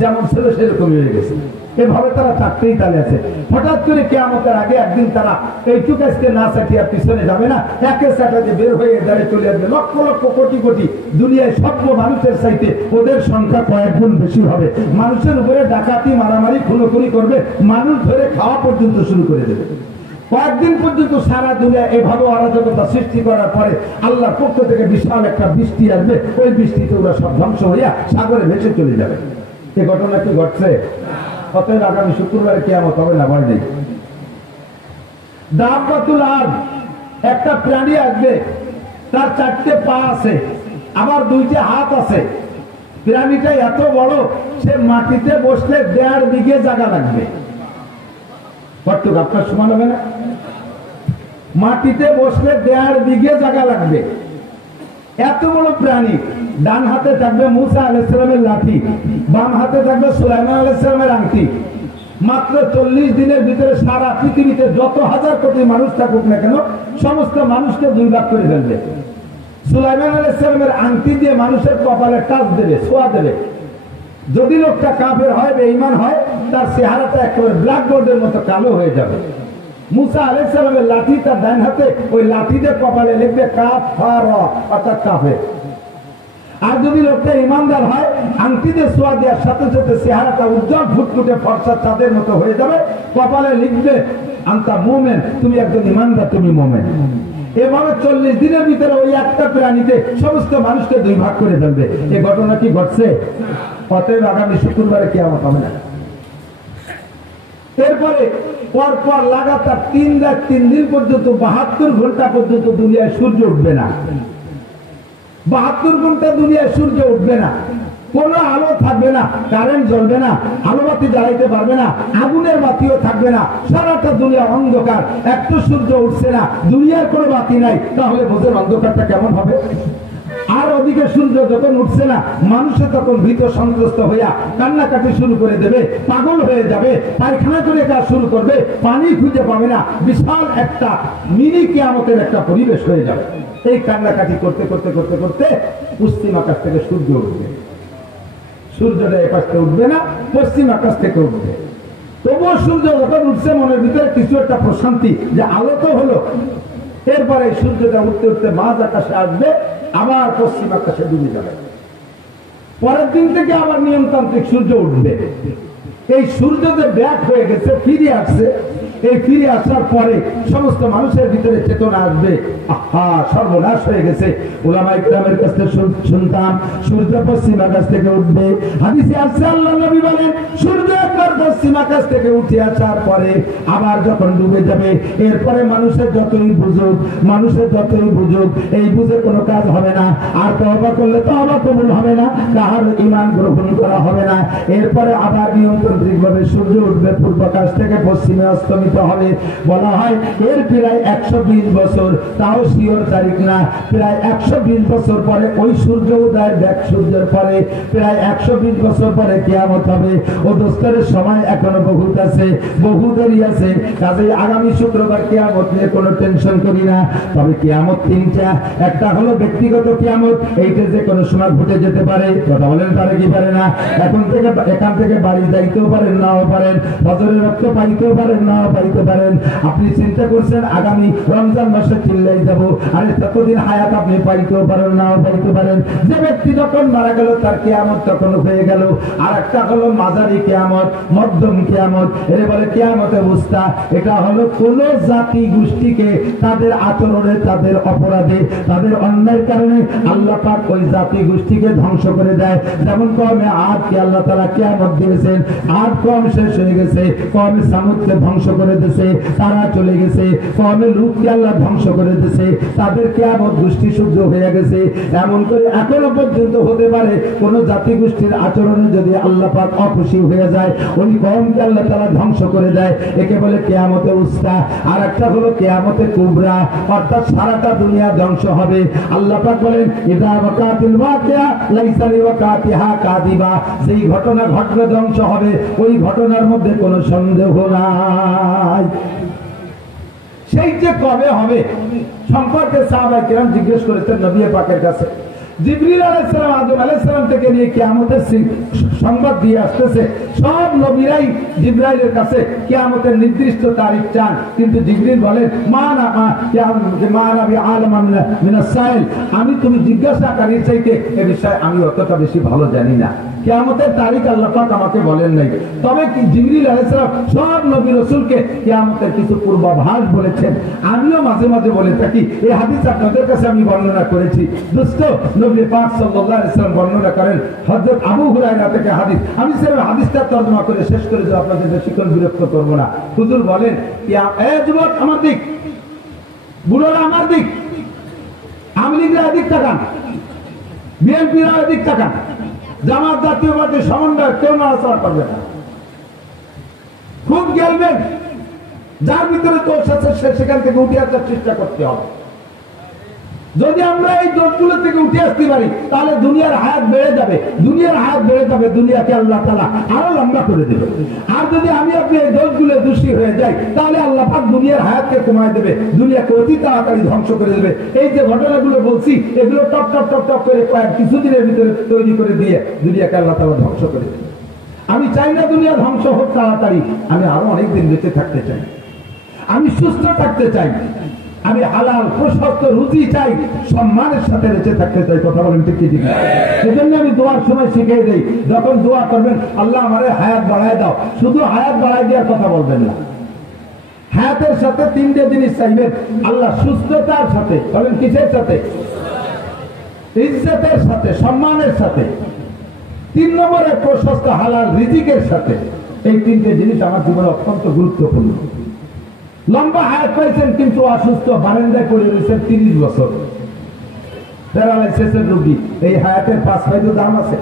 যেমন ছিল সেরকমই হয়ে গেছে। এভাবে তারা চাকতেই তালে আছে। হঠাৎ করে কিয়ামতের আগে একদিন তারা এইটুক আজকে না চাটিয়া পিছনে যাবে না, একে চাটাতে বের হয়ে দাঁড়িয়ে চলে আসবে। লক্ষ লক্ষ কোটি কোটি দুনিয়ায় সভ্য মানুষের চাইতে ওদের সংখ্যা কয়েক গুণ বেশি হবে। মানুষের উপরে ডাকাতি, মারামারি, খুনোখুনি করবে, মানুষ ধরে খাওয়া পর্যন্ত শুরু করে দেবে। কয়েকদিন পর্যন্ত সারা দুনিয়া এভাবে অরাজকতা সৃষ্টি করার পরে আল্লাহর পক্ষ থেকে বিশাল একটা বৃষ্টি আসবে। ওই বৃষ্টিতে ওরা সব ধ্বংস হইয়া সাগরে ভেসে চলে যাবে। এই ঘটনা কি ঘটছে? অতএব আগামী শুক্রবারে কিয়ামত হবে না, ভয় নেই। দাব্বাতুল আরদ, একটা প্রাণী আসবে, তার 4টে পা আছে, আবার 2টে হাত আছে। প্রাণীটা এত বড়, সে মাটিতে বসলে 1.5 বিঘে জায়গা লাগবে। কতটুকু আপনার সমান হবে না? মাটিতে বসলে 1.5 বিঘে জায়গা লাগবে। এত বড় প্রাণী। ডান হাতে থাকবে মুসা আলাইহিস সালামের লাঠি, বাম হাতে থাকবে সুলাইমান আলাইহিস সালামের আংটি। মাত্র 40 দিনের ভিতরে সারা পৃথিবীতে যত হাজার কোটি মানুষ থাকুক না কেন, সমস্ত মানুষকে 2 ভাগ করে ফেলবে। সুলাইমান আলাইহিস সালামের আংটি দিয়ে মানুষের কপালে টাচ দেবে, ছোঁয়া দেবে। যদি লোকটা কাফের হয়, বেঈমান হয়, তার চেহারাটা একেবারে ব্ল্যাকবোর্ডের মতো কালো হয়ে যাবে। মুসা আলাইহিস সালামের লাঠি তার ডান হাতে, ওই লাঠি দিয়ে কপালে লিখবে কাফার, অর্থাৎ কাফের। আর যদি লোকটা ইমানদার হয়, আংটি দিয়ে ছোঁয়া দেওয়ার সাথে সাথে চেহারাটা উজ্জ্বল ফুটফুটে ফর্সা চাঁদের মতো হয়ে যাবে। কপালে লিখবে আনতা মুমিন, তুমি একজন ইমানদার, তুমি মুমিন। এভাবে 40 দিনের ভিতরে ওই একটা প্রাণীতে সমস্ত মানুষকে 2 ভাগ করে ফেলবে। এই ঘটনা কি ঘটছে? অতএব আগামী শুক্রবারে কিয়ামত হবে না। এরপরে পরপর লাগাতার 3 রাত 3 দিন পর্যন্ত 72 ঘন্টা পর্যন্ত দুনিয়ায় সূর্য উঠবে না। 72 ঘন্টা দুনিয়ায় সূর্য উঠবে না। কোনো আলো থাকবে না, কারেন্ট জ্বলবে না, আলো বাতি জ্বালাইতে পারবে না, আগুনের বাতিও থাকবে না, সারাটা দুনিয়া অন্ধকার, একটা সূর্য উঠছে না, দুনিয়ার কোনো বাতি নাই, তাহলে বোঝেন অন্ধকারটা কেমন হবে। আর ওদিকে সূর্য যখন উঠছে না, মানুষের তখন ভীত সন্ত্রস্ত হইয়া কান্নাকাটি শুরু করে দেবে, পাগল হয়ে যাবে, পায়খানা করে কাজ শুরু করবে, পানি খুঁজে পাবে না, বিশাল একটা মিনি কিয়ামতের একটা পরিবেশ হয়ে যাবে। এই কান্নাকাটি করতে করতে করতে করতে পশ্চিম আকাশ থেকে সূর্য উঠবে। সূর্যটা এ পাশ থেকে উঠবে না, পশ্চিম আকাশ থেকে উঠবে। তবুও সূর্য যখন উঠছে মনের ভিতরে কিছু একটা প্রশান্তি, যে আলো তো হলো। এরপরে সূর্যটা উঠতে উঠতে মাঝ আকাশে আসবে, আবার পশ্চিম আকাশে ডুবে যাবে। পরের দিন থেকে আবার নিয়মতান্ত্রিক সূর্য উঠবে। এই সূর্য যে ব্যাক হয়ে গেছে, ফিরে আসছে, এই ফিরে আসার পরে সমস্ত মানুষের ভিতরে চেতনা আসবে, আহা সর্বনাশ হয়ে গেছে। উলামায়ে কিরামের কাছ থেকে শুনতাম সূর্য পশ্চিম আকাশ থেকে উঠবে। হাদিসে আসছে আল্লাহর নবী বলেন সূর্য একবার পশ্চিম আকাশ থেকে উঠে আসার পরে আবার যখন ডুবে যাবে, এরপরে মানুষের যতই বুঝুক এই বুঝে কোনো কাজ হবে না। আর তওবা করলে তওবা কবুল হবে না, কাহার ঈমান গ্রহণ করা হবে না। এরপরে আবার নিয়ন্ত্রিক ভাবে সূর্য উঠবে, পূর্ব আকাশ থেকে পশ্চিমে অস্তমিত হবে। বলা হয় এর প্রায় 120 বছর, তাও শিওর তারিখ না, প্রায় 120 বছর পরে ওই সূর্য উদয়ের ব্যাক সূর্যের পরে প্রায় 120 বছর পরে কিয়ামত হবে। ও দোস্তরের সময় এখনো বহুত আছে, বহু দেরি আছে। কাজেই আগামী শুক্রবার কিয়ামত নিয়ে কোনো টেনশন করি না। তবে কিয়ামত তিনটা, একটা হলো ব্যক্তিগত কিয়ামত, এইটা যে কোনো সময় ঘটে যেতে পারে। কথা বলেন পারে কি পারে না? এখান থেকে বাড়ি যাইতেও পারেন, নাও পারেন, ফজরের রক্ত পাইতেও পারেন, নাও পাইতে পারেন। আপনি চিন্তা করছেন আগামী রমজান মাসে চিল্লাই যাব, আরে ততদিন হায়াত আপনি পাইতেও পারেন, নাও পাইতে পারেন। যে ব্যক্তি যখন মারা গেল তার কিয়ামত তখন হয়ে গেল। আর একটা হলো মাঝারি কিয়ামত, মধ্যম কিয়ামত, এর বলে কিয়ামতে উস্তা। এটা হলো কোন জাতি গোষ্ঠীকে তাদের আচরণে, তাদের অপরাধে, তাদের অন্যায়ের কারণে আল্লাহ পাক ওই জাতি গোষ্ঠীকে ধ্বংস করে দেয়। যেমন কওমে আদকে আল্লাহ তাআলা কিয়ামত দিয়েছেন, আদ কওম শেষ হয়ে গেছে, কওমে সামুদকে ধ্বংস করে দিয়েছে, তারা চলে গেছে। কওমে লূতকে আল্লাহ ধ্বংস করে দিয়েছে, তাদের কিয়ামত গোষ্ঠী সূর্য হয়ে গেছে। এমন করে এখনো পর্যন্ত হতে পারে কোন জাতি গোষ্ঠীর আচরণে যদি আল্লাহ পাক অখুশি হয়ে যায়, ওই কওমকে আল্লাহ তাআলা ধ্বংস করে দেয়। একে বলে কিয়ামতে উস্তা। আর একটা হলো কিয়ামতে কুবরা, অর্থাৎ সারাটা দুনিয়া ধ্বংস হবে। আল্লাহ পাক বলেন ইদা ওয়াকাতিল ওয়াকিয়া লাইসা লিওয়াকাতিহা কাযিবা, যেই ঘটনা ঘটবে ধ্বংস হবে, ওই ঘটনার মধ্যে কোনো সন্দেহ নাই। সেই যে কবে হবে সম্পর্কে সাহাবায়ে কিরাম জিজ্ঞেস করেছেন নবী পাকের কাছে। জিবরিল আলাইহিস সালাম আদম আলাইহিস সালাম থেকে নিয়ে কিয়ামতের সংবাদ দিয়ে আসতেছে। সব নবীরাই জিবরাইলের কাছে কিয়ামতের নির্দিষ্ট তারিখ চান, কিন্তু জিবরিল বলেন আমি তুমি জিজ্ঞাসাকারীর চাইতে এ বিষয়ে আমি অতটা বেশি ভালো জানি না। কিয়ামতের তারিখ আল্লাহ পাক আমাকে বলেন নাই, তবে কি জিবরিল আলাইহিস সালাম সব নবী রাসূলকে কিয়ামতের কিছু পূর্বাভাস বলেছেন। আমিও মাঝে মাঝে বলে থাকি, এই হাদিস আপনাদের কাছে আমি বর্ণনা করেছি। দোস্ত নবী পাক সাল্লাল্লাহু আলাইহি ওয়াসাল্লাম বর্ণনা করেন হযরত আবু হুরায়রা থেকে হাদিস। আমি সেরকম হাদিসটা তর্জমা করে শেষ করে দেব, আপনাদের বেশিক্ষণ বিরক্ত করব না। হুজুর বলেন যুবক আমার দিক, বুড়োরা আমার দিক, আওয়ামী লীগরা এদিক তাকান, বিএনপিরা এদিক তাকান, জামাত জাতীয় পার্টির সমন্বয় কেউ নড়াচড়া করবে না। খুব গেলবেন, যার ভিতরে দোষ আছে সে সেখান থেকে উঠে আসার চেষ্টা করতে হবে। যদি আমরা এই দোষগুলো থেকে উঠে আসতে পারি তাহলে দুনিয়ার হায়াত বেড়ে যাবে, দুনিয়ার হায়াত বেড়ে যাবে, দুনিয়াকে আল্লাহ তাআলা আরো লম্বা করে দেবে। আর যদি আমি আপনি এই দোষগুলো দোষী হয়ে যাই তাহলে আল্লাহ পাক দুনিয়ার হায়াতকে কমায় দেবে, দুনিয়াকে অতি তাড়াতাড়ি ধ্বংস করে দেবে। এই যে ঘটনাগুলো বলছি এগুলো টপ টপ টপ টপ করে কয়েক কিছুদিনের ভিতরে তৈরি করে দিয়ে দুনিয়াকে আল্লাহ তাআলা ধ্বংস করে দেবে। আমি চাই না দুনিয়া ধ্বংস হোক তাড়াতাড়ি, আমি আরো অনেকদিন বেঁচে থাকতে চাই, আমি সুস্থ থাকতে চাই, আমি হালাল প্রশস্ত রুচি চাই, সম্মানের সাথে বেঁচে থাকতে চাই। কথা বলেন ঠিক ঠিক? সেজন্য আমি দোয়ার সময় শিখিয়ে দেই, যখন দোয়া করবেন আল্লাহ আমারে হায়াত বাড়ায় দাও, শুধু হায়াত বাড়ায় দেওয়ার কথা বলবেন না। হায়াতের সাথে তিনটে জিনিস চাইবেন আল্লাহ, সুস্থতার সাথে, বলেন কিসের সাথে? ইজ্জতের সাথে, সম্মানের সাথে। 3 নম্বরে প্রশস্ত হালাল রিজিকের সাথে। এই তিনটে জিনিস আমার জীবনে অত্যন্ত গুরুত্বপূর্ণ। লম্বা হায়াত পাইছেন কিন্তু অসুস্থ, বারান্দায় পড়ে রয়েছেন 30 বছর, প্যারালাইসিসের রোগী, এই হায়াতের 5 দাম আছে?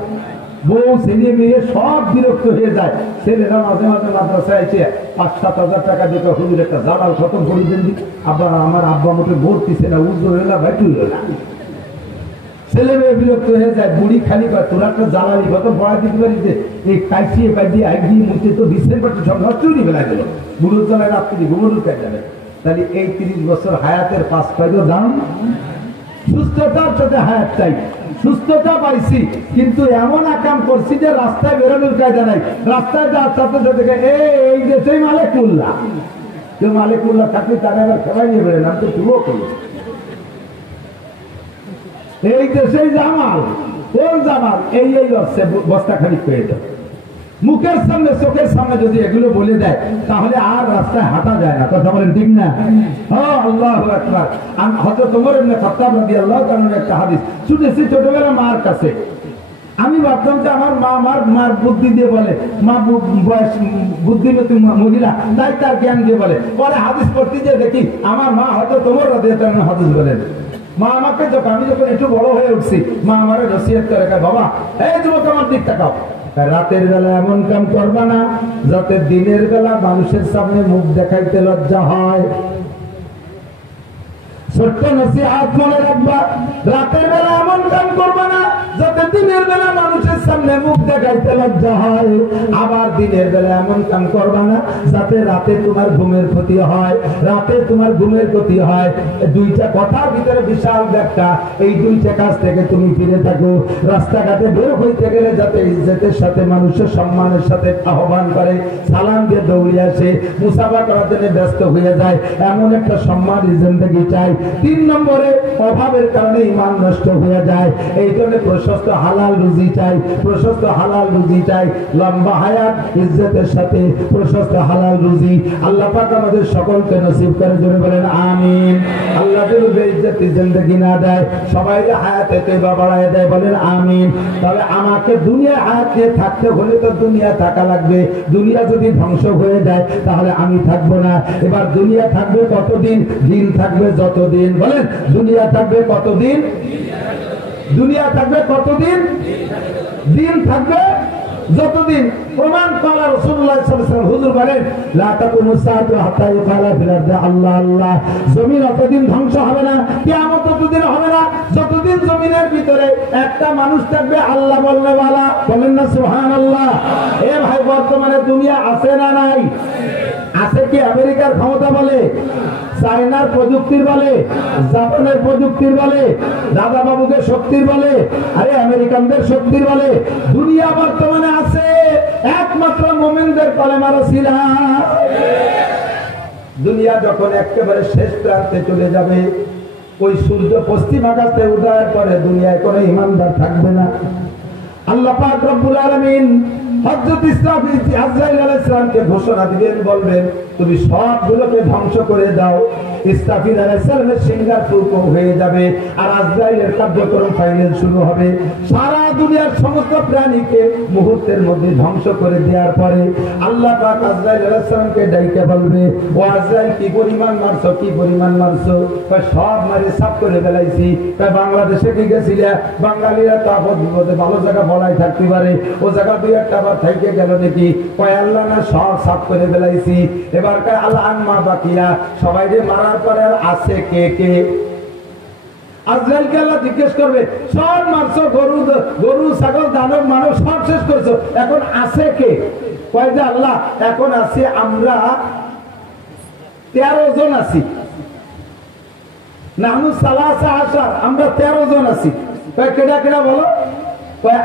বউ ছেলে মেয়ে সব বিরক্ত হয়ে যায়। ছেলেরা মাঝে মাঝে মাদ্রাসায় এসে 5-7 হাজার টাকা দিয়ে হুজুর একটা জালাল খতম করে দেন, আব্বা আমার আব্বা মোটে ভর্তিছে না, উজ্জ্ব হলো না, ভাই হলো না। ছেলে মেয়ে বিরক্ত হয়ে যায়, বুড়ি খালি পায়, তোরা একটা জ্বালালি কত পড়া দিতে পারি যে এই কাইছিয়ে পাইয়ে আইডিয়ে মুখে তো ডিসেম্বর সব নষ্টই বেলা গেল, বুড়োর জ্বালায় রাত্রি ঘুমোর উঠে যাবে। তাহলে এই 30 বছর হায়াতের 5 পাইরও দাম। সুস্থতার সাথে হায়াত চাই, সুস্থতা পাইছি কিন্তু এমন আকাম করছি যে রাস্তায় বেরোনোর কায়দা নাই। রাস্তায় যাওয়ার সাথে সাথে এই দেশেই মালিক মোল্লা, কেউ মালিক মোল্লা থাকলে তারা এবার সবাই নিয়ে বেরোয়, নাম তো শুরু করি এই দেশেই জামাল, কোন জামাল, এই বস্তা খানিক পেয়ে যাবে। মুখের সামনে চোখের সামনে যদি এগুলো বলে দেয় তাহলে আর রাস্তায় হাঁটা যায় না, কথা বলেন ঠিক না? আল্লাহু আকবার। হযরত ওমর ইবনে খাত্তাব রাদিয়াল্লাহু তাআলার একটা হাদিস শুনেছি ছোটবেলা মার কাছে। আমি ভাবতাম যে আমার মা মার বুদ্ধি দিয়ে বলে, মা বয়স বুদ্ধিমতী মহিলা, তাই তার জ্ঞান দিয়ে বলে। পরে হাদিস পড়তে গিয়ে দেখি আমার মা হযরত ওমর রাদিয়াল্লাহু তাআলা হাদিস বলেন। মা আমাকে আমি যখন একটু বড় হয়ে উঠছি, মা আমারে নসিহত করে, বাবা এই যুবক আমার দিক তাকাও, রাতের বেলা এমন কাম করবা না যাতে দিনের বেলা মানুষের সামনে মুখ দেখাইতে লজ্জা হয়। ছোট্ট নসিহত মনে রাখবা, রাতের বেলা এমন কাম করবা না যাতে দিনের বেলা মানুষের সামনে মুখ দেখাইতে লজ্জা হয়। আবার দিনের বেলা এমন কাম করবা না যাতে রাতে তোমার ঘুমের ক্ষতি হয়, রাতে তোমার ঘুমের ক্ষতি হয়। দুইটা কথার ভিতরে বিশাল ব্যাখ্যা। এই দুইটা কাজ থেকে তুমি ফিরে থাকো। রাস্তাঘাটে বের হইতে গেলে যাতে ইজ্জতের সাথে মানুষের সম্মানের সাথে আহ্বান করে, সালাম দিয়ে দৌড়ে আসে, মুসাফা করার জন্য ব্যস্ত হয়ে যায়, এমন একটা সম্মানী জিন্দেগি চাই। 3 নম্বরে অভাবের কারণে ঈমান নষ্ট হয়ে যায়, এই জন্য প্রশস্ত হালাল রুজি চাই, প্রশস্ত হালাল রুজি চাই। লম্বা হায়াত ইজ্জতের সাথে প্রশস্ত হালাল রুজি আল্লাহ পাক আমাদের সকলকে নসিব করে, জোরে বলেন আমিন। আল্লাহ যদি ইজ্জতি জিন্দেগি না দেয়, সবাই হায়াতে তয়বা বাড়ায় দেয়, বলেন আমিন। তবে আমাকে দুনিয়া হায়াত নিয়ে থাকতে হলে তো দুনিয়া থাকা লাগবে। দুনিয়া যদি ধ্বংস হয়ে যায় তাহলে আমি থাকবো না। এবার দুনিয়া থাকবে কতদিন? দিন থাকবে যতদিন। বলেন দুনিয়া থাকবে কতদিন? দুনিয়া থাকবে কতদিন? দিন থাকবে যতদিন। প্রমাণ করা রাসূলুল্লাহ সাল্লাল্লাহু আলাইহি ওয়াসাল্লাম হুজুর বলেন, লা তাকুনু সাআতু হাত্তা ইউকালা ফিল আরদি আল্লাহ আল্লাহ। জমিন অতদিন ধ্বংস হবে না, কিয়ামত ততদিন হবে না যতদিন জমিনের ভিতরে একটা মানুষ থাকবে আল্লাহ বলনেওয়ালা। বলেন না সুবহানাল্লাহ। এ ভাই, বর্তমানে দুনিয়া আছে না নাই? আছে কি? আমেরিকার ক্ষমতা বলে, চায়নার প্রযুক্তির বলে, জাপানের প্রযুক্তির বলে, দাদা বাবুদের শক্তির বলে, আরে আমেরিকানদের শক্তির বলে। দুনিয়া বর্তমানে আছে একমাত্র মুমিনদের কলেমার সিলাহ। দুনিয়া যখন একেবারে শেষ প্রান্তে চলে যাবে, ওই সূর্য পশ্চিম আকাশে উদয়ের পরে দুনিয়ায় কোনো ইমানদার থাকবে না। আল্লাহ পাক রব্বুল আলামিন হযরত ইসরাফিল আজরাইল আলাইহিস সালামকে ঘোষণা দিবেন, বলবেন তুমি সবগুলোকে ধ্বংস করে দাও। ইসরাফিল আলাইহিস সালামের সিংহার ফুরকো হয়ে যাবে আর আজরাইলের কার্যক্রম ফাইনাল শুরু হবে। সারা দুনিয়ার সমস্ত প্রাণীকে মুহূর্তের মধ্যে ধ্বংস করে দেওয়ার পরে আল্লাহ পাক আজরাইল আলাইহিস সালামকে ডাইকে বলবে, ও আজরাইল কি পরিমাণ মারছো, কি পরিমাণ মারছো? কয় সব মারি সাফ করে ফেলাইছি। কয় বাংলাদেশে কি গেছিলে? বাঙালিরা তো আপদ বিপদে ভালো জায়গা বলাই থাকতে পারে, ও জায়গা দুই একটা আবার থেকে গেল নাকি? কয় আল্লাহ না, সব সাফ করে ফেলাইছি। এবার কয় আল্লাহ আনমা বাকিয়া, সবাই যে মারার পরে আর আছে কে কে? আজরাইলকে আল্লাহ জিজ্ঞেস করবে, সব মারছো, গরু ছাগল দানব মানব সব শেষ করছো, এখন আছে কে? কয় যে আল্লাহ এখন আছি আমরা 13 জন আছি। নাহনু সালাসা আশার, আমরা 13 জন আছি। কয় কেডা কেডা বলো? কয়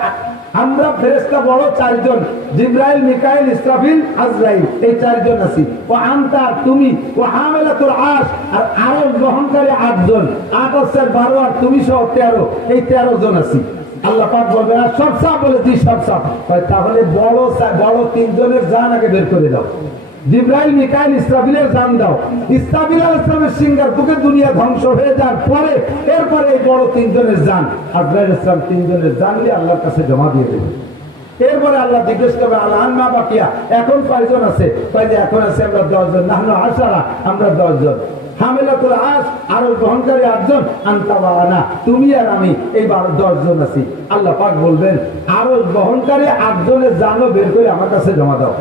আমরা ফেরেশতা বড় 4 জন, জিবরাইল, মিকাইল, ইসরাফিল, আজরাইল, এই 4 জন আছি। ও আনতা, তুমি, ও হামেলাতুল আরশ, আর আরশ বহনকারী 8 জন, 8 আছে 12 আর তুমি সহ 13, এই 13 জন আছি। আল্লাহ পাক বলবে, আর সব সাফ? বলে জি সব সাফ। তাহলে বড় 3 জনের জান আগে বের করে দাও। জিবরাইল, মিকাইল, ইসরাফিলের জান দাও। ইসরাফিল আলাইহিস সালামের সিংহার বুকে দুনিয়া ধ্বংস হয়ে যাওয়ার পরে এরপরে এই বড় 3 জনের জান, আজরাইল আলাইহিস সালাম 3 জনের জান নিয়ে আল্লাহর কাছে জমা দিয়ে দেবে। এরপরে আল্লাহ জিজ্ঞেস করবে, আল্লাহ আনমা বাকিয়া, এখন কয়জন আছে? কয় যে এখন আছে আমরা 10 জন। নাহনু আশারা, আমরা 10 জন। হামিলাতুল আরশ আরশ বহনকারী 8 জন, আনতা ওয়া আনা তুমি আর আমি, এইবার 10 জন আছি। আল্লাহ পাক বলবেন আরশ বহনকারী 8 জনের জানও বের করে আমার কাছে জমা দাও।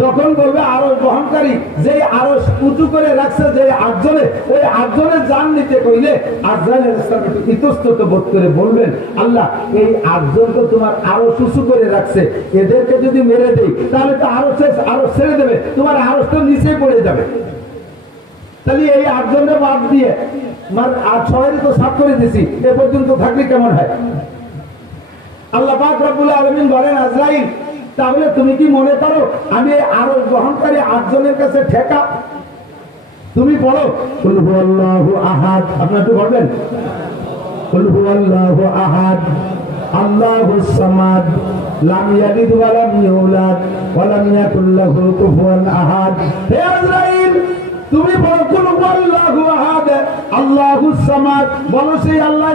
যখন বলবে আরশ বহনকারী, যে আরশ উঁচু করে রাখছে যে 8 জনে, ওই 8 জনের জান নিতে কইলে আজরাইল আলাইহিস সালাম একটু ইতস্তত বোধ করে বলবেন, আল্লাহ এই 8 জন তো তোমার আরশ উঁচু করে রাখছে, এদেরকে যদি মেরে দেই তাহলে তো আরশ ছেড়ে দেবে, তোমার আরশ তো নিচে পড়ে যাবে। তাহলে এই 8 জনের বাদ দিয়ে আর 6 তো সাফ করে দিছি, এ পর্যন্ত থাকলে কেমন হয়? আল্লাহ পাক রব্বুল আলামিন বলেন, আজরাইল তাহলে তুমি কি মনে করো আমি আরশ বহনকারী 8 জনের কাছে ঠেকা? তুমি বলো কুল হুয়াল্লাহু আহাদ, আপনারা তো বলবেন কুল হুয়াল্লাহু আহাদ আল্লাহুস সামাদ লাম ইয়ালিদ ওয়া লাম ইউলাদ ওয়া লাম ইয়াকুল লাহু কুফুয়ান আহাদ। হে আজরাইল তুমি বলো কুল হুয়াল্লাহু আহাদ আল্লাহুস সামাদ, বলো সেই আল্লাহ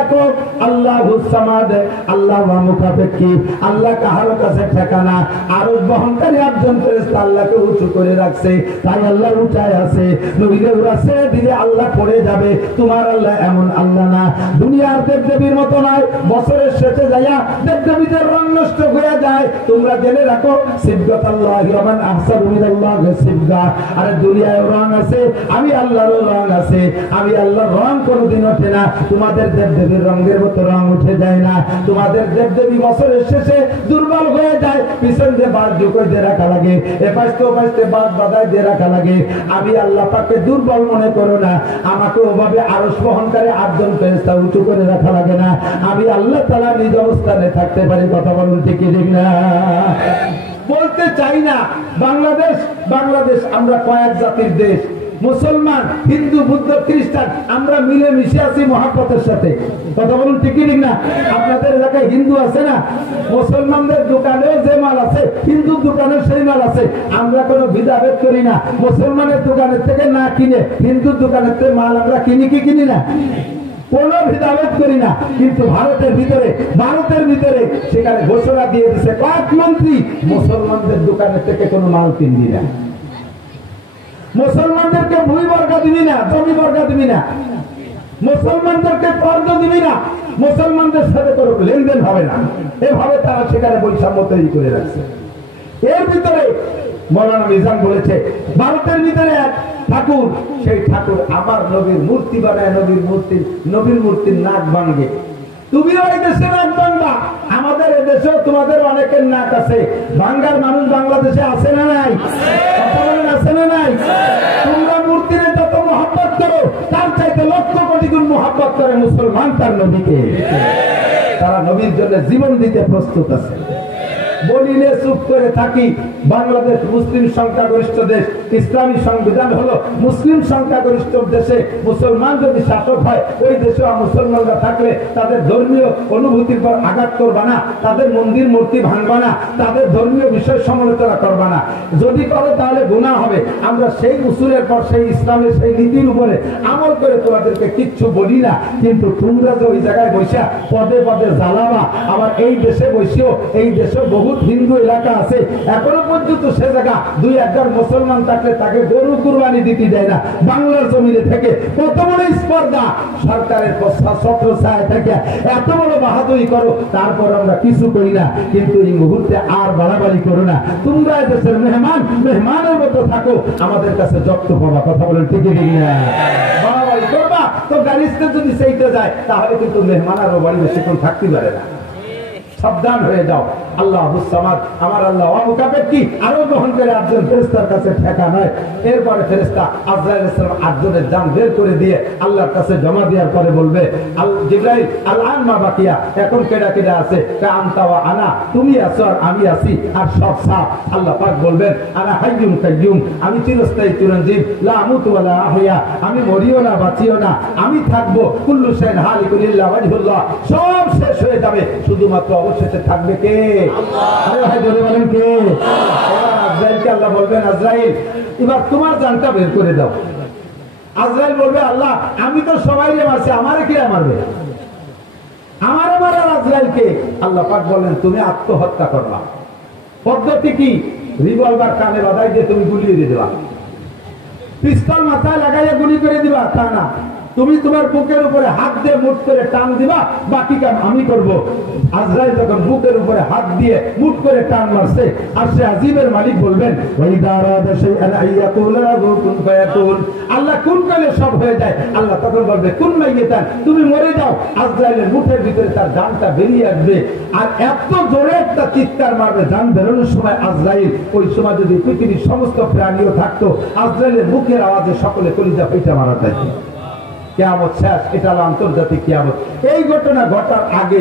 একক, আল্লাহুস সামাদ, আল্লাহ মুখাপেক্ষী, আল্লাহ কাহার কাছে ঠেকানা। আরশ বহনকারী 8 জন ফেরেশতা আল্লাহকে উঁচু করে রাখছে, তাই আল্লাহ উঠায় আছে। নবীকে ওরা ছেড়ে দিলে আল্লাহ পড়ে যাবে। তোমার আল্লাহ এমন আল্লাহ না, দুনিয়ার দেবদেবীর মতো নয়। বছরের শেষে যাইয়া দেবদেবীদের রং নষ্ট হয়ে যায়। তোমরা জেনে রাখো সিবগাতাল্লাহি ওয়া মান আহসানু মিনাল্লাহি সিবগা। আরে দুনিয়ায় রং আছে, আমি আল্লাহর রং আছে। আমি আল্লাহর রং কোনদিন ওঠে না, তোমাদের দেবদেবীর রঙের মতো রং উঠে যায় না। তোমাদের দেবদেবী বছরের শেষে দুর্বল হয়ে যায়, পিছন দিয়ে বাদ ঢুকে দিয়ে রাখা লাগে, এপাশে বাদ বাধায় দিয়ে রাখা লাগে। আমি আল্লাহ পাককে দুর্বল মনে করো না, আমাকে ওভাবে আরশ বহনকারী 8 জন ফেরেশতা উঁচু করে রাখা লাগে না। আমি আল্লাহ তাআলা নিজ অবস্থানে থাকতে পারি। কথা বলুন ঠিক কি ঠিক না? বলতে চাই না বাংলাদেশ আমরা কয়েক জাতির দেশ, মুসলমান, হিন্দু, বুদ্ধ, খ্রিস্টান, আমরা মিলে মিশে আছি মহাব্বতের সাথে। কথা বলুন ঠিক ঠিক না? আপনাদের এলাকায় হিন্দু আছে না? মুসলমানদের দোকানে যে মাল আছে হিন্দুর দোকানে সেই মাল আছে। আমরা কোনো ভেদাভেদ করি না, মুসলমানের দোকানের থেকে না কিনে হিন্দুর দোকানের থেকে মাল আমরা কিনি কি কিনি না, কোনো ভেদাভেদ করি না। কিন্তু ভারতের ভিতরে সেখানে ঘোষণা দিয়ে দিচ্ছে কয়েক মন্ত্রী, মুসলমানদের দোকানের থেকে কোনো মাল কিনবি না, মুসলমানদেরকে ভূমি বর্গা দিবি না, জমি বর্গা দিবি না, মুসলমানদেরকে কর্জ দিবি না, মুসলমানদের সাথে কোনো লেনদেন হবে না। এভাবে তারা সেখানে বৈষম্য তৈরি করে রাখছে। এর ভিতরে মৌলানা মিজান বলেছে ভারতের ভিতরে এক ঠাকুর, সেই ঠাকুর আমার নবীর মূর্তি বানায়, নবীর মূর্তির নাক ভাঙে। তুমিও এই দেশে নাক ভাঙবা, আমাদের এদেশেও তোমাদের অনেকের নাক আছে। বাংলার মানুষ বাংলাদেশে আছে না নাই? আছে না নাই? তোমরা মূর্তির যত মহব্বত করো তার চাইতে লক্ষ কোটি গুণ মহব্বত করে মুসলমান তার নবীকে। তারা নবীর জন্য জীবন দিতে প্রস্তুত আছে। বলিলে চুপ করে থাকি। বাংলাদেশ মুসলিম সংখ্যাগরিষ্ঠ দেশ, ইসলামী সংবিধান হলো মুসলিম সংখ্যাগরিষ্ঠ দেশে মুসলমান যদি শাসক হয়, ওই দেশে মুসলমানরা থাকলে তাদের ধর্মীয় অনুভূতির পর আঘাত করবা না, তাদের মন্দির মূর্তি ভাঙবা না, তাদের ধর্মীয় বিষয় সমালোচনা করবা না। যদি করো তাহলে গুনাহ হবে। আমরা সেই উসুলের পর সেই ইসলামের সেই নীতির উপরে আমল করে তোমাদেরকে কিচ্ছু বলি না। কিন্তু তোমরা যে ওই জায়গায় বসে পদে পদে জ্বালাবা, আবার এই দেশে বসেও, এই দেশে বহু হিন্দু এলাকা আছে এখনো পর্যন্ত সে জায়গা 2-1 মুসলমান থাকলে তাকে গরু কুরবানি দিতে দেয় না। বাংলার জমিনে থেকে কত বড় স্পর্ধা, সরকারের ছত্র ছায়া থেকে এত বড় বাহাদুরি করো, তারপর আমরা কিছু করি না। কিন্তু এই মুহূর্তে আর বাড়াবাড়ি করো না। তোমরা দেশের মেহমানের মতো থাকো, আমাদের কাছে যত পাবা। কথা বলেন ঠিক ঠিক না? বাড়াবাড়ি করবা তো গাড়িতে যদি সেইতে যায় তাহলে কিন্তু মেহমান আরো বাড়ি বেশিক্ষণ থাকতে পারে না। সাবধান হয়ে যাও। আল্লাহুস সামাদ, আমার আল্লাহ অমুখাপেক্ষী, আরো গ্রহণ করে 8 জন ফেরেশতার কাছে ঠেকা নয়। এরপরে ফেরেশতা আজরাইল আলাইহিস সালাম 8 জনের জান বের করে দিয়ে আল্লাহর কাছে জমা দেওয়ার পরে বলবে, জিবরাইল আল-আন মা বাকিয়া, এখন কেডা আছে? আনতা ওয়া আনা, তুমি আছো আর আমি আছি, আর সব সাফ। আল্লাহ পাক বলবেন আনা হাইয়ুম কাইয়ুম, আমি চিরস্থায়ী চিরঞ্জীব, লা আমুতু ওয়া লা আহইয়া, আমি মরিও না বাঁচিও না, আমি থাকবো। কুল্লু শাইইন হালিকুন ইল্লা ওয়াজহুল্লাহ, সব শেষ হয়ে যাবে, শুধুমাত্র অবশেষে থাকবে কে? আরে ভাই বলে বলেন কে? আজরাইলকে আল্লাহ বলবেন, আজরাইল এবার তোমার জানটা বের করে দাও। আজরাইল বলবে, আল্লাহ আমি তো সবাইকে মারছি, আমারে কে মারবে? আমারে মারার আজরাইলকে? আল্লাহ পাক বলেন তুমি আত্মহত্যা করবা। পদ্ধতি কি? রিভলভার কানে বাঁধাই দিয়ে তুমি গুলিয়ে দিয়ে দেবা। পিস্তল মাথায় লাগাইয়া গুলি করে দিবা তা না, তুমি তোমার বুকের উপরে হাত দিয়ে মুঠ করে টান দিবা, বাকি কাম আমি করব। আজরাইল যখন বুকের উপরে হাত দিয়ে মুঠ করে টান মারছে, আর সে আজিবের মালিক বলবেন আল্লাহ কোন কালে সব হয়ে যায়, আল্লাহ তখন বলবে কোন মাইয়াতান, তুমি মরে যাও। আজরাইলের মুঠের ভিতরে তার জানটা বেরিয়ে আসবে, আর এত জোরে একটা চিৎকার মারবে জান বেরোনোর সময় আজরাইল। ওই সময় যদি পৃথিবীর সমস্ত প্রাণীও থাকতো, আজরাইলের মুখের আওয়াজে সকলে কলিজা পিঠা মারা যায়। কিয়ামত শেষ, এটা হলো আন্তর্জাতিক কিয়ামত। এই ঘটনা ঘটার আগে